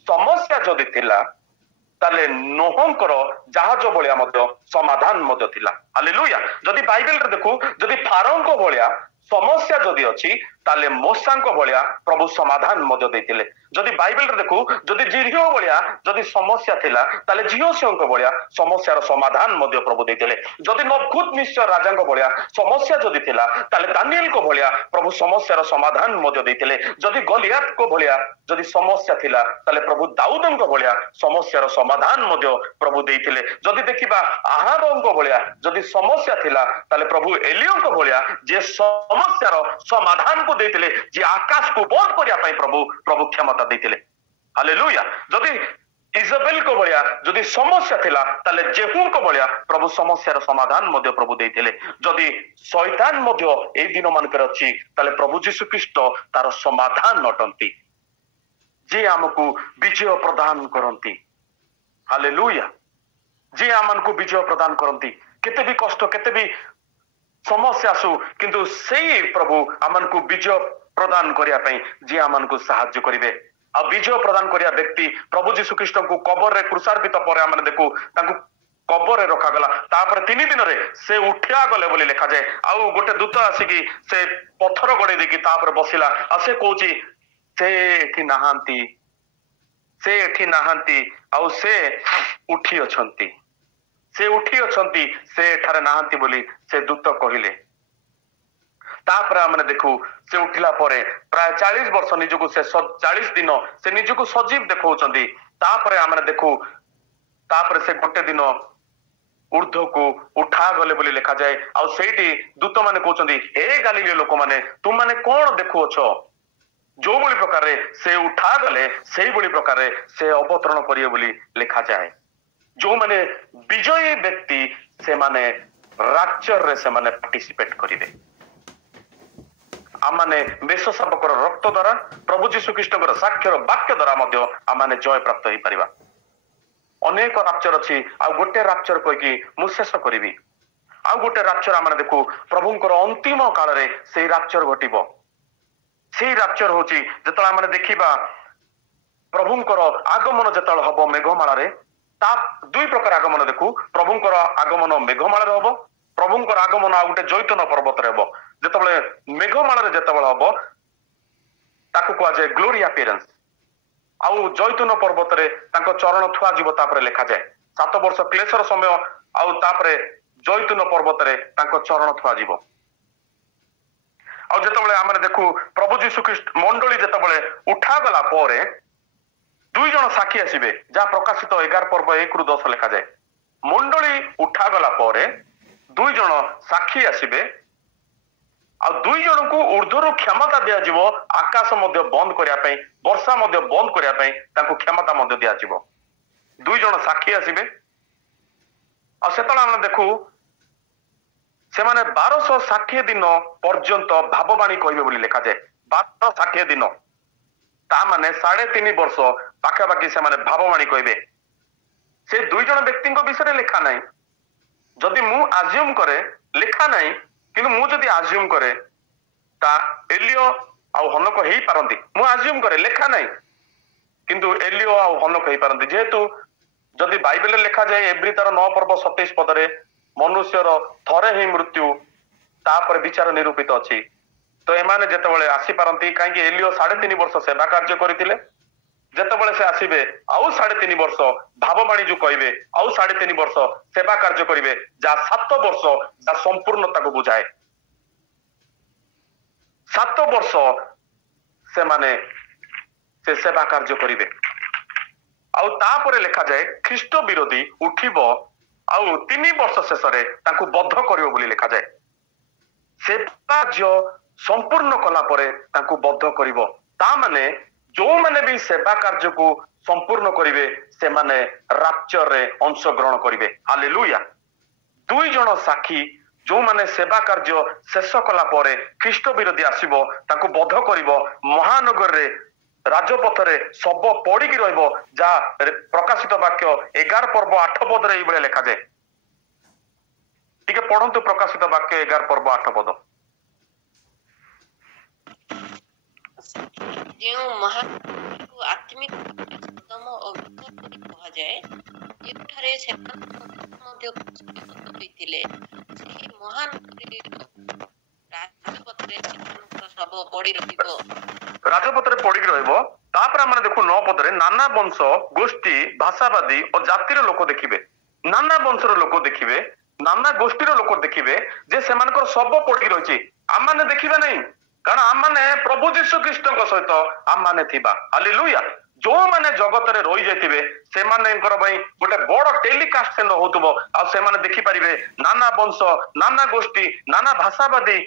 समस्या जदि थिला ताले नोहंकर जहाज भाया समाधान थिला हालेलुया जदि बाइबल रे देखू जदि फारों भाया समस्या जदि अच्छी ताले मूसा भाया प्रभु समाधान देते जदि बाइबल रे देखू जदि जिरियो भाया जदि समस्या थिला ताले जियोसियों भाया समस्यार समाधान प्रभु देते जदि नबूकदनेस्सर राजा भाया समस्या जदि थिला ताले दानिएल को भाया प्रभु समस्यार समाधान देते जदि गलियात को भाया जदि समस्या थिला ताले प्रभु दाऊद को भाया समस्यार समाधान प्रभु देते जदि देखिबा आहाब को भाया जदि समस्या थिला ताले प्रभु एलियो को भाया जे समस्यार समाधान को देते जे आकाश को बंद करने प्रभु प्रभु क्षमता देते हालेलुया जदि इजबेल को भाया जदि समस्या थिला ताले जेहू को भाया प्रभु समस्यार समाधान प्रभु देते जदि शैतान ए दिन मानकर अच्छी ताले प्रभु जीशु ख्रीष्ट तार समाधान अटंती जे आमको विजय प्रदान करती हालेलुया जे आमको विजय प्रदान करती केते भी कष्ट केते भी समस्या आसु किंतु से प्रभु आमन को विजय प्रदान करने जी आमन को साहाय्य करेंगे आ विजय प्रदान करिया व्यक्ति प्रभु जीशु ख्रीष्ट को कबर रे क्रूसार्पित पर आम देखू कबर रे रखा गला तापर 3 दिन रे से उठिया गले बोली लिखा जाए आउ गोटे दूत आसिकी से पत्थर गड़े देकी तापर बसिला आ से कहूची से एठी नाहांती आउ से उठी अछंती से उठी अछंती से एठारे नाहांती बोली से दूत कहिले तापर आमने देखू से उठिला परे प्राय 40 वर्ष निजको से 40 दिन से निजको सजीव देखौचंदी तापर आमने देखू तापर से गोटे दिन ऊर्ध्व को उठा गले बोली लिखा जाए आ सेठी दूत माने कहउचंदी हे गालीलियो लोक माने तुम माने कोन देखुओछो जो बड़ी प्रकार से उठा गले से बड़ी प्रकार से अवतरण करिए बोली लिखा जाए जो माने विजयी व्यक्ति से माने राप्चर रे से माने पार्टिसिपेट करिवे आमाने मेष शावकर रक्त द्वारा प्रभु जीशु ख्रीष्ट साक्षर वाक्य द्वारा आमाने जय प्राप्त हो पारिबा अनेक राप्चर अच्छी आ गोटे राप्चर कहीकि मु शेष करी आ गोटे राप्चर आम देखू प्रभुंकर अंतिम काल रे से राप्चर घटिबो से राप्चर होची जेतला आम देखिबा प्रभुंकर आगमन जेतल हबो मेघमाला रे ता दुई प्रकार आगमन देखू प्रभुंकर आगमन मेघमाला रे हबो प्रभुंकर आगमन आ गोटे जैतून पर्वत रे हबो जेतबेले मेघमाला रे जेतबेले हबो ताकू कह जाए ग्लोरी अपीयरेंस आउ जैतून पर्वत रे तांको चरण थुआ जीव तापरे लिखा जाए 7 वर्ष क्लेशर समय आउ तापरे जैतून पर्वत रे तांको चरण थुआ जीव आउ जेतबेले आमे देखू प्रभु जीशु ख्रीष्ट मंडली जेतबेले उठा गला परे दुई जन साक्षी आसीबे जा प्रकाशित 11 पर्व 1 रु 10 लिखा जाए मंडली उठा गला परे दुई जन साक्षी आसीबे आ दुई जन को ऊर्ध्वर क्षमता दिया जीवो आकाश बंद करने वर्षा बंद करने क्षमता दिया जीवो दुई जन साक्षी आसीबे आ सेतला देखू से माने 1260 दिन पर्यंत भाववाणी कहिबे बोली लिखा जाए 1260 दिन ता माने 3.5 वर्ष पाखापाखि से माने भाववाणी कहिबे से दुई जन व्यक्ति विषय लिखा नहीं जदि मु आज्यूम करे लिखा नहीं किंतु मु जदि आज्यूम करे ता एलियो आउ हनक हेई पारंती मु आज्यूम करे लेखा नहीं किंतु एलियो आउ हनक हेई पारंती जेहेतु जदि बाइबल लिखा जाए एब्री तार 9 पर्व 27 पद रे मनुष्यर थरे ही मृत्यु तापर विचार निरूपित अछि तो एमाने जेतेबेले आसी पारंती काहे कि एलियो 3.5 वर्ष सेवा कार्य करितिले ଯେତେବେଳେ ସେ ଆସିବେ ଆଉ 3.5 ବର୍ଷ ଭାବବାଣୀ ଯୋଉ କହିବେ ଆଉ 3.5 ବର୍ଷ ସେବା କାର୍ଯ୍ୟ କରିବେ ଯାହା 7 ବର୍ଷ ଯାହା ସମ୍ପୂର୍ଣ୍ଣତାକୁ ବୁଝାଏ। 7 ବର୍ଷ ସେମାନେ ସେ ସେବା କାର୍ଯ୍ୟ କରିବେ ଆଉ ତାପରେ ଲେଖାଯାଏ ଖ୍ରୀଷ୍ଟ ବିରୋଧୀ ଉଠିବ ଆଉ 3 ବର୍ଷ ଶେଷରେ ତାଙ୍କୁ ବଦ୍ଧ କରିବ ବୋଲି ଲେଖାଯାଏ। ସେବା କାର୍ଯ୍ୟ ସମ୍ପୂର୍ଣ୍ଣ କଲା ପରେ ତାଙ୍କୁ ବଦ୍ଧ କରିବ। ତା ମାନେ ଯୋଉମାନେ ବି ସେବା କାର୍ଯ୍ୟକୁ ସମ୍ପୂର୍ଣ୍ଣ କରିବେ ସେମାନେ ରାପ୍ଚରରେ ଅଂଶଗ୍ରହଣ କରିବେ। ହାଲେଲୁୟା। 2 ଜଣ ସାକ୍ଷୀ ଯୋଉମାନେ ସେବା କାର୍ଯ୍ୟ ଶେଷ କଲା ପରେ ଖ୍ରୀଷ୍ଟ ବିରୋଧୀ ଆସିବ ତାଙ୍କୁ ବଦ୍ଧ କରିବ ମହାନଗରରେ ରାଜପଥରେ ଶବ ପଡିକି ରହିବ ଯାହା ପ୍ରକାଶିତ ବାକ୍ୟ 11 ପର୍ବ 8 ପଦରେ ଏଇଭଳିଆ ଲେଖାଯାଏ। ଟିକେ ପଢନ୍ତୁ ପ୍ରକାଶିତ ବାକ୍ୟ 11 ପର୍ବ 8 ପଦ। ଯେଉଁ ମହାନଗରକୁ ଆତ୍ମିକ ସୋଦମ ଓ ଗୋମୋରା ବୋଲି କୁହାଯାଏ, ଯେଉଁଠାରେ ସେମାନଙ୍କ ମଧ୍ୟ ହୋଇଥିଲେ, ସେହି ମହାନଗରୀର ରାଜପଥରେ ସେମାନଙ୍କର ଶବ ପଡି ରହିବ। ରାଜପଥରେ ପଡିକି ରହିବ। ତାପରେ ଆମେ ଦେଖୁ 9 ପଦରେ ନାନା ବଂଶ ଗୋଷ୍ଠୀ ଭାଷାବାଦୀ ଓ ଜାତିର ଲୋକ ଦେଖିବେ। ନାନା ବଂଶର ଲୋକ ଦେଖିବେ, ନାନା ଗୋଷ୍ଠୀର ଲୋକ ଦେଖିବେ ଯେ ସେମାନଙ୍କର ଶବ ପଡିକି ରହିଛି। ଆମମାନେ ଦେଖିବା ନାହିଁ କାରଣ ଆମମାନେ ପ୍ରଭୁ ଯୀଶୁ ଖ୍ରୀଷ୍ଟଙ୍କ ସହିତ ଆମମାନେ ଥିବା। ହାଲେଲୁୟା। ଯୋଉମାନେ ଜଗତରେ ରହି ଯାଇଥିବେ ସେମାନଙ୍କର ପାଇଁ ଗୋଟେ ବଡ ଟେଲିକାଷ୍ଟ ସେନ ହଉଥିବ ଆଉ ସେମାନେ ଦେଖିପାରିବେ ନାନା ବଂଶ ନାନା ଗୋଷ୍ଠୀ ନାନା ଭାଷାବାଦୀ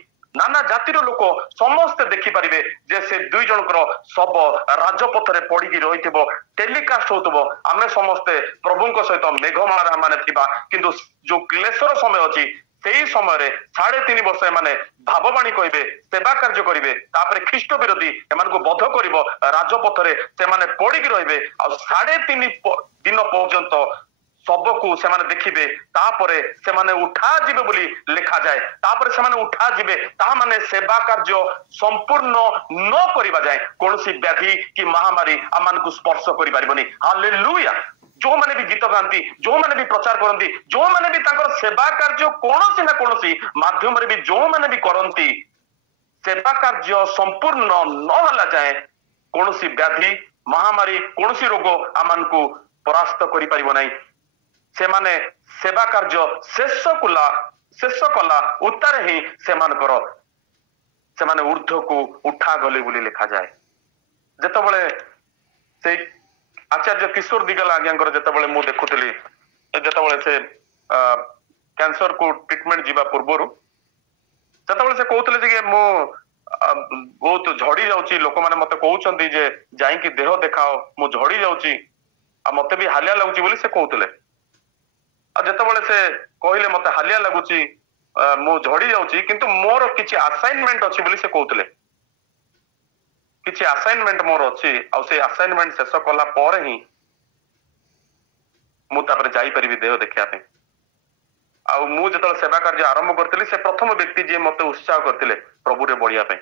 ନାନା ଜାତିର ଲୋକ ସମସ୍ତେ ଦେଖିପାରିବେ ଯେ ସେ 2 ଜଣଙ୍କର ଶବ ରାଜପଥରେ ପଡିକି ରହିଥିବ ଟେଲିକାଷ୍ଟ ହଉଥିବ। ଆମେ ସମସ୍ତେ ପ୍ରଭୁଙ୍କ ସହିତ ମେଘମାଳାରେ ଆମମାନେ ଥିବା କିନ୍ତୁ ଯୋଉ କ୍ଲେଶର ସମୟ ଅଛି ସେଇ ସମୟରେ 3.5 ବର୍ଷ ଏମାନେ ଭାବବାଣୀ କହିବେ ସେବା କାର୍ଯ୍ୟ କରିବେ ତାପରେ ଖ୍ରୀଷ୍ଟ ବିରୋଧୀ ଏମାନଙ୍କୁ ବଦ୍ଧ କରିବ ରାଜପଥରେ ସେମାନେ ପଡିକି ରହିବେ ଆଉ 3.5 ଦିନ ପର୍ଯ୍ୟନ୍ତ ଶବକୁ ସେମାନେ ଦେଖିବେ ତାପରେ ସେମାନେ ଉଠା ଯିବେ ବୋଲି ଲେଖାଯାଏ। ତାପରେ ସେମାନେ ଉଠା ଯିବେ ତା ମାନେ ସେବା କାର୍ଯ୍ୟ ସମ୍ପୂର୍ଣ୍ଣ ନ କରିବା ଯାଏ କୌଣସି ବ୍ୟାଧି କି ମହାମାରୀ ଆମମାନଙ୍କୁ ସ୍ପର୍ଶ କରିପାରିବନି। ହାଲେଲୁୟା। ଯୋଉମାନେ ବି ଗୀତ ଗାନ୍ତି ଯୋଉମାନେ ବି ପ୍ରଚାର କରନ୍ତି ଯୋଉମାନେ ବି ତାଙ୍କର ସେବା କାର୍ଯ୍ୟ କୌଣସି ନା କୌଣସି ମାଧ୍ୟମରେ ବି ଯୋଉମାନେ ବି କରନ୍ତି ସେବା କାର୍ଯ୍ୟ ସମ୍ପୂର୍ଣ୍ଣ ନ ହେଲା ଯାଏ କୌଣସି ବ୍ୟାଧି ମହାମାରୀ କୌଣସି ରୋଗ ଆମମାନଙ୍କୁ ପରାସ୍ତ କରିପାରିବ ନାହିଁ। ସେମାନେ ସେବା କାର୍ଯ୍ୟ ଶେଷ କଲା ଉତ୍ତାରେ ହିଁ ସେମାନେ ଊର୍ଦ୍ଧ୍ୱକୁ ଉଠା ଗଲେ ବୋଲି ଲେଖାଯାଏ। ଯେତେବେଳେ ସେଇ ଆଚାର୍ଯ୍ୟ କିଶୋର ଦିଗାଲ ଆଜ୍ଞାଙ୍କର ଯେତେବେଳେ ମୁଁ ଦେଖୁଥିଲି ଯେତେବେଳେ ସେ କ୍ୟାନ୍ସର କୁ ଟ୍ରିଟମେଣ୍ଟ ଯିବା ପୂର୍ବରୁ ସେତେବେଳେ ସେ କହୁଥିଲେ ଯେ ମୁଁ ବହୁତ ଝଡି ଯାଉଛି ଲୋକମାନେ ମତେ କହୁଛନ୍ତି ଯେ ଯାଇକି ଦେହ ଦେଖାଅ ମୁଁ ଝଡି ଯାଉଛି ଆଉ ମତେ ବି ହାଲିଆ ଲାଗୁଛି ବୋଲି ସେ କହୁଥିଲେ। ଆଉ ଯେତେବେଳେ ସେ କହିଲେ ମତେ ହାଲିଆ ଲାଗୁଛି ମୁଁ ଝଡି ଯାଉଛି କିନ୍ତୁ ମୋର କିଛି ଆସାଇନମେଣ୍ଟ ଅଛି ବୋଲି ସେ କହୁଥିଲେ। କିଛି ଆସାଇନମେଣ୍ଟ ମୋର ଅଛି ଆଉ ସେ ଆସାଇନମେଣ୍ଟ ଶେଷ କଲା ପରେ ହିଁ ମୁଁ ତାପରେ ଯାଇପାରିବି ଦେହ ଦେଖିବା ପାଇଁ। ଆଉ ମୁଁ ଯେତେବେଳେ ସେବା କାର୍ଯ୍ୟ ଆରମ୍ଭ କରିଥିଲି ସେ ପ୍ରଥମ ବ୍ୟକ୍ତି ଯିଏ ମତେ ଉତ୍ସାହ କରିଥିଲେ ପ୍ରଭୁରେ ବଢିବା ପାଇଁ।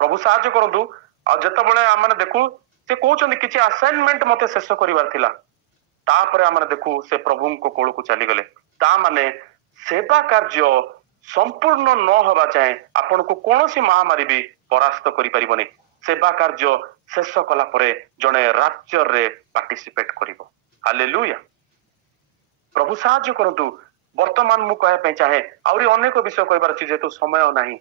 ପ୍ରଭୁ ସାହାଯ୍ୟ କରନ୍ତୁ। ଆଉ ଯେତେବେଳେ ଆମେ ଦେଖୁ ସେ କହୁଛନ୍ତି କିଛି ଆସାଇନମେଣ୍ଟ ମତେ ଶେଷ କରିବାର ଥିଲା ତାପରେ ଆମେ ଦେଖୁ ସେ ପ୍ରଭୁଙ୍କ କୋଳକୁ ଚାଲିଗଲେ। ତା ମାନେ ସେବା କାର୍ଯ୍ୟ ସମ୍ପୂର୍ଣ୍ଣ ନ ହେବା ଯାଏଁ ଆପଣଙ୍କୁ କୌଣସି ମହାମାରୀ ବି ପରାସ୍ତ କରିପାରିବନି। ସେବା କାର୍ଯ୍ୟ ଶେଷ କଲା ପରେ ଜଣେ ରାପ୍ଚରରେ ପାର୍ଟିସିପେଟ କରିବ। ହାଲେଲୁୟା। ପ୍ରଭୁ ସାହାଯ୍ୟ କରନ୍ତୁ। ବର୍ତ୍ତମାନ ମୁଁ କହିବା ପାଇଁ ଚାହେଁ ଆହୁରି ଅନେକ ବିଷୟ କହିବାର ଅଛି ଯେହେତୁ ସମୟ ନାହିଁ।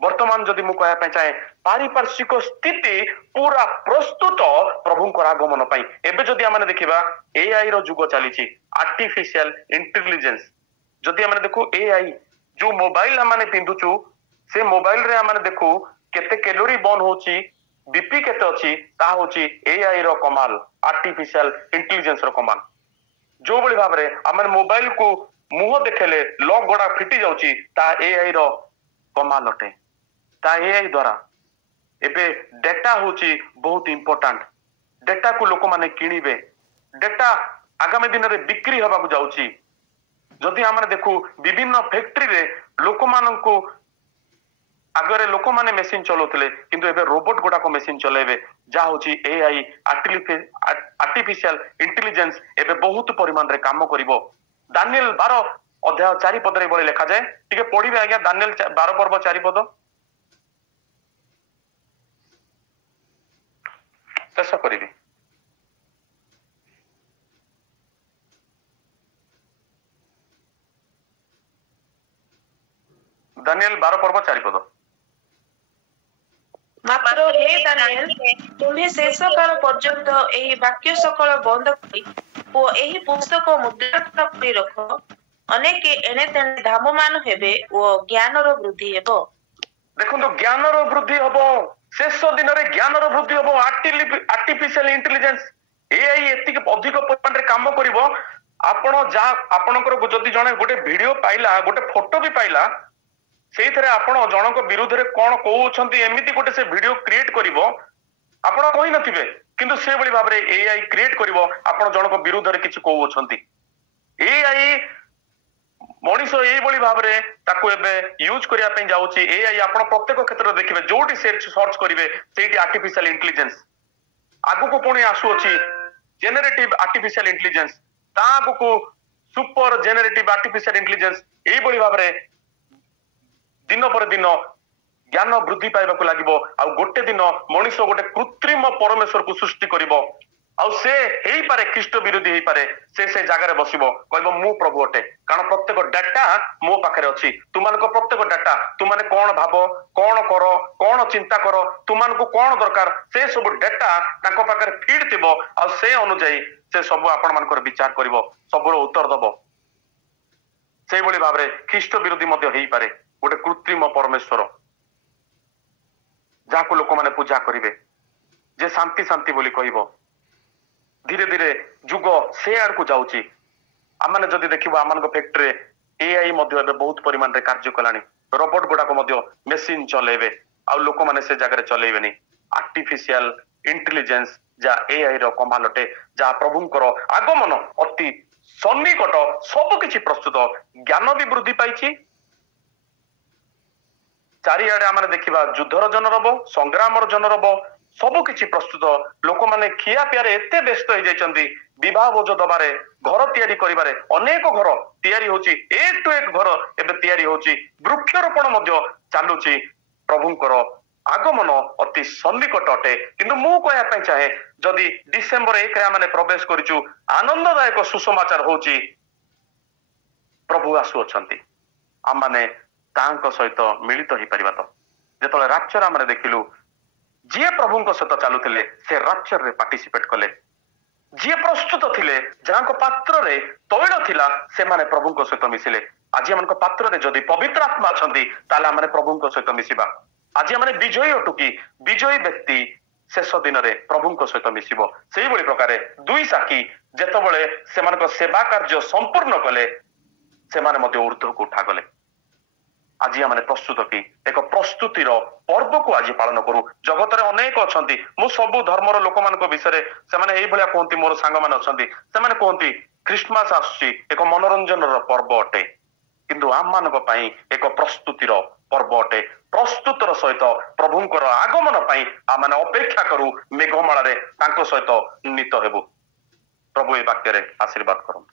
ବର୍ତ୍ତମାନ ଯଦି ମୁଁ କହିବା ପାଇଁ ଚାହେଁ ପାରିପାର୍ଶ୍ୱିକ ସ୍ଥିତି ପୁରା ପ୍ରସ୍ତୁତ ପ୍ରଭୁଙ୍କର ଆଗମନ ପାଇଁ। ଏବେ ଯଦି ଆମେ ଦେଖିବା ଏଆଇ ର ଯୁଗ ଚାଲିଛି ଆର୍ଟିଫିସିଆଲ ଇଣ୍ଟେଲିଜେନ୍ସ। ଯଦି ଆମେ ଦେଖୁ ଏଆଇ ଯୋଉ ମୋବାଇଲ ଆମେ ପିନ୍ଧୁଛୁ ସେ ମୋବାଇଲ ରେ ଆମେ ଦେଖୁ କେତେ କ୍ୟାଲୋରି ବର୍ନ ହଉଛି ବିପି କେତେ ଅଛି ତାହା ହଉଛି ଏଆଇ ର କମାଲ ଆର୍ଟିଫିସିଆଲ ଇଣ୍ଟେଲିଜେନ୍ସ ର କମାଲ। ଯୋଉ ଭଳି ଭାବରେ ଆମେ ମୋବାଇଲ କୁ ମୁହଁ ଦେଖେଇଲେ ଲକ୍ ଗୁଡା ଫିଟି ଯାଉଛି ତା ଏଆଇ ର କମାଲ ଅଟେ। ତା ଏଆଇ ଦ୍ୱାରା ଏବେ ଡେଟା ହଉଛି ବହୁତ ଇମ୍ପୋର୍ଟାଣ୍ଟ। ଡେଟାକୁ ଲୋକମାନେ କିଣିବେ। ଡେଟା ଆଗାମୀ ଦିନରେ ବିକ୍ରି ହେବାକୁ ଯାଉଛି। ଯଦି ଆମେ ଦେଖୁ ବିଭିନ୍ନ ଫ୍ୟାକ୍ଟ୍ରିରେ ଲୋକମାନଙ୍କୁ ଆଗରେ ଲୋକମାନେ ମେସିନ ଚଲାଉଥିଲେ କିନ୍ତୁ ଏବେ ରୋବୋଟ ଗୁଡାକ ମେସିନ ଚଲେଇବେ ଯାହା ହଉଛି ଏଆଇ ଆର୍ଟିଫିସିଆଲ ଇଣ୍ଟେଲିଜେନ୍ସ ଏବେ ବହୁତ ପରିମାଣରେ କାମ କରିବ। ଦାନିଏଲ 12 ଅଧ୍ୟାୟ 4 ପଦରେ ଏଭଳି ଲେଖାଯାଏ। ଟିକେ ପଢିବେ ଆଜ୍ଞା ଦାନିଏଲ 12 ପର୍ବ 4 ପଦ ଶେଷ ପ୍ରବେଶ କରିବି। ଦାନିଏଲ 12 ପର୍ବ 4 ପଦ। ମାତ୍ର ହେ ଦାନିଏଲ, ତୁମ୍ଭେ ଶେଷ କାଳ ପର୍ଯ୍ୟନ୍ତ ଏହି ବାକ୍ୟ ସକଳ ବନ୍ଦ କରି ଓ ଏହି ପୁସ୍ତକ ମୁଦ୍ରାଙ୍କନ କରି ରଖ। ଅନେକେ ଏଣେ ତେଣେ ଧାମମାନ ହେବେ ଓ ଜ୍ଞାନର ବୃଦ୍ଧି ହେବ। ଦେଖନ୍ତୁ ଜ୍ଞାନର ବୃଦ୍ଧି ହବ, ଶେଷ ଦିନରେ ଜ୍ଞାନର ବୃଦ୍ଧି ହବ। ଆର୍ଟିଫିସିଆଲ ଇଣ୍ଟେଲିଜେନ୍ସ ଏଆଇ ଏତିକି ଅଧିକ ପରିମାଣରେ କାମ କରିବ। ଆପଣ ଯାହା ଆପଣଙ୍କର ଯଦି ଜଣେ ଗୋଟେ ଭିଡିଓ ପାଇଲା, ଗୋଟେ ଫଟୋ ବି ପାଇଲା, ସେଇଥିରେ ଆପଣ ଜଣଙ୍କ ବିରୁଦ୍ଧରେ କଣ କହୁଛନ୍ତି ଏମିତି ଗୋଟେ ସେ ଭିଡିଓ କ୍ରିଏଟ କରିବ, ଆପଣ କହିନଥିବେ କିନ୍ତୁ ସେଇଭଳି ଭାବରେ ଏଆଇ କ୍ରିଏଟ କରିବ ଆପଣ ଜଣଙ୍କ ବିରୁଦ୍ଧରେ କିଛି କହୁଛନ୍ତି। ଏଆଇ ମଣିଷ ଏଇଭଳି ଭାବରେ ତାକୁ ଏବେ ୟୁଜ କରିବା ପାଇଁ ଯାଉଛି। ଏଆଇ ଆପଣ ପ୍ରତ୍ୟେକ କ୍ଷେତ୍ରରେ ଦେଖିବେ, ଯୋଉଠି ସର୍ଚ୍ଚ କରିବେ ସେଇଠି ଆର୍ଟିଫିସିଆଲ ଇଣ୍ଟେଲିଜେନ୍ସ। ଆଗକୁ ପୁଣି ଆସୁଅଛି ଜେନେରେଟିଭ ଆର୍ଟିଫିସିଆଲ ଇଣ୍ଟେଲିଜେନ୍ସ, ତା ଆଗକୁ ସୁପର ଜେନେରେଟିଭ ଆର୍ଟିଫିସିଆଲ ଇଣ୍ଟେଲିଜେନ୍ସ। ଏଇଭଳି ଭାବରେ ଦିନ ପରେ ଦିନ ଜ୍ଞାନ ବୃଦ୍ଧି ପାଇବାକୁ ଲାଗିବ। ଆଉ ଗୋଟେ ଦିନ ମଣିଷ ଗୋଟେ କୃତ୍ରିମ ପରମେଶ୍ୱରକୁ ସୃଷ୍ଟି କରିବ। ଆଉ ସେ ହେଇପାରେ ଖ୍ରୀଷ୍ଟ ବିରୋଧୀ ହେଇପାରେ, ସେ ଜାଗାରେ ବସିବ, କହିବ ମୁଁ ପ୍ରଭୁ ଅଟେ। କାରଣ ପ୍ରତ୍ୟେକ ଡାଟା ମୋ ପାଖରେ ଅଛି। ତୁମାନଙ୍କ ପ୍ରତ୍ୟେକ ଡାଟା, ତୁମାନେ କଣ ଭାବ, କଣ କର, କଣ ଚିନ୍ତା କର, ତୁମାନଙ୍କୁ କଣ ଦରକାର, ସେ ସବୁ ଡାଟା ତାଙ୍କ ପାଖରେ ଫିଡ ଥିବ। ଆଉ ସେ ଅନୁଯାୟୀ ସେ ସବୁ ଆପଣ ମାନଙ୍କର ବିଚାର କରିବ, ସବୁର ଉତ୍ତର ଦବ। ସେଇଭଳି ଭାବରେ ଖ୍ରୀଷ୍ଟ ବିରୋଧୀ ମଧ୍ୟ ହେଇପାରେ ଗୋଟେ କୃତ୍ରିମ ପରମେଶ୍ୱର, ଯାହାକୁ ଲୋକମାନେ ପୂଜା କରିବେ, ଯେ ଶାନ୍ତି ଶାନ୍ତି ବୋଲି କହିବ। ଧୀରେ ଧୀରେ ଯୁଗ ସେ ଆଡକୁ ଯାଉଛି। ଆମେ ଯଦି ଦେଖିବା ଆମମାନଙ୍କ ଫ୍ୟାକ୍ଟ୍ରିରେ ଏଆଇ ମଧ୍ୟ ଏବେ ବହୁତ ପରିମାଣରେ କାର୍ଯ୍ୟ କଲାଣି। ରୋବଟ ଗୁଡାକ ମଧ୍ୟ ମେସିନ ଚଲେଇବେ, ଆଉ ଲୋକମାନେ ସେ ଜାଗାରେ ଚଲେଇବେନି। ଆର୍ଟିଫିସିଆଲ ଇଣ୍ଟେଲିଜେନ୍ସ ଯାହା ଏଆଇ ର କମାଲ ଅଟେ, ଯାହା ପ୍ରଭୁଙ୍କର ଆଗମନ ଅତି ସନ୍ନିକଟ, ସବୁ କିଛି ପ୍ରସ୍ତୁତ। ଜ୍ଞାନ ବି ବୃଦ୍ଧି ପାଇଛି। ଚାରିଆଡେ ଆମେ ଦେଖିବା ଯୁଦ୍ଧର ଜନରବ, ସଂଗ୍ରାମର ଜନରବ, ସବୁ କିଛି ପ୍ରସ୍ତୁତ। ଲୋକମାନେ ଖିଆ ପିଆରେ ଏତେ ବ୍ୟସ୍ତ ହେଇଯାଇଛନ୍ତି, ବିବାହ ବୋଝ ଦବାରେ, ଘର ତିଆରି କରିବାରେ। ଅନେକ ଘର ତିଆରି ହଉଛି, ଏକ ଟୁ ଏକ ଘର ଏବେ ତିଆରି ହଉଛି। ବୃକ୍ଷରୋପଣ ମଧ୍ୟ ଚାଲୁଛି। ପ୍ରଭୁଙ୍କର ଆଗମନ ଅତି ସନ୍ନିକଟ ଅଟେ। କିନ୍ତୁ ମୁଁ କହିବା ପାଇଁ ଚାହେଁ, ଯଦି ଡିସେମ୍ବର 1ରେ ଆମେ ପ୍ରବେଶ କରିଛୁ, ଆନନ୍ଦଦାୟକ ସୁସମାଚାର ହଉଛି ପ୍ରଭୁ ଆସୁଅଛନ୍ତି। ଆମମାନେ ତାଙ୍କ ସହିତ ମିଳିତ ହେଇପାରିବା। ତ ଯେତେବେଳେ ରାପ୍ଚର ଆମେ ଦେଖିଲୁ, ଯିଏ ପ୍ରଭୁଙ୍କ ସହିତ ଚାଲୁଥିଲେ ସେ ରାପ୍ଚରରେ ପାର୍ଟିସିପେଟ କଲେ। ଯିଏ ପ୍ରସ୍ତୁତ ଥିଲେ, ଯାହାଙ୍କ ପାତ୍ରରେ ତୈଳ ଥିଲା, ସେମାନେ ପ୍ରଭୁଙ୍କ ସହିତ ମିଶିଲେ। ଆଜି ଆମଙ୍କ ପାତ୍ରରେ ଯଦି ପବିତ୍ର ଆତ୍ମା ଅଛନ୍ତି, ତାହେଲେ ଆମେ ପ୍ରଭୁଙ୍କ ସହିତ ମିଶିବା। ଆଜି ଆମେ ବିଜୟୀ ଅଟୁ କି ବିଜୟୀ ବ୍ୟକ୍ତି ଶେଷ ଦିନରେ ପ୍ରଭୁଙ୍କ ସହିତ ମିଶିବ। ସେଇଭଳି ପ୍ରକାରେ ଦୁଇ ସାକ୍ଷୀ ଯେତେବେଳେ ସେମାନଙ୍କ ସେବା କାର୍ଯ୍ୟ ସମ୍ପୂର୍ଣ୍ଣ କଲେ, ସେମାନେ ମଧ୍ୟ ঊର୍ଦ୍ଧ୍ୱକୁ ଉଠାଗଲେ। ଆଜି ଆମେ ପ୍ରସ୍ତୁତ କି ଏକ ପ୍ରସ୍ତୁତିର ପର୍ବକୁ ଆଜି ପାଳନ କରୁ। ଜଗତରେ ଅନେକ ଅଛନ୍ତି, ମୁଁ ସବୁ ଧର୍ମର ଲୋକମାନଙ୍କ ବିଷୟରେ ସେମାନେ ଏଇଭଳିଆ କୁହନ୍ତି, ମୋର ସାଙ୍ଗମାନେ ଅଛନ୍ତି, ସେମାନେ କୁହନ୍ତି ଖ୍ରୀଷ୍ଟମାସ ଆସୁଛି ଏକ ମନୋରଞ୍ଜନର ପର୍ବ ଅଟେ, କିନ୍ତୁ ଆମମାନଙ୍କ ପାଇଁ ଏକ ପ୍ରସ୍ତୁତିର ପର୍ବ ଅଟେ। ପ୍ରସ୍ତୁତର ସହିତ ପ୍ରଭୁଙ୍କର ଆଗମନ ପାଇଁ ଆମେ ଅପେକ୍ଷା କରୁ, ମେଘମାଳାରେ ତାଙ୍କ ସହିତ ନୀତ ହେବୁ। ପ୍ରଭୁ ଏ ବାକ୍ୟରେ ଆଶୀର୍ବାଦ କରନ୍ତୁ।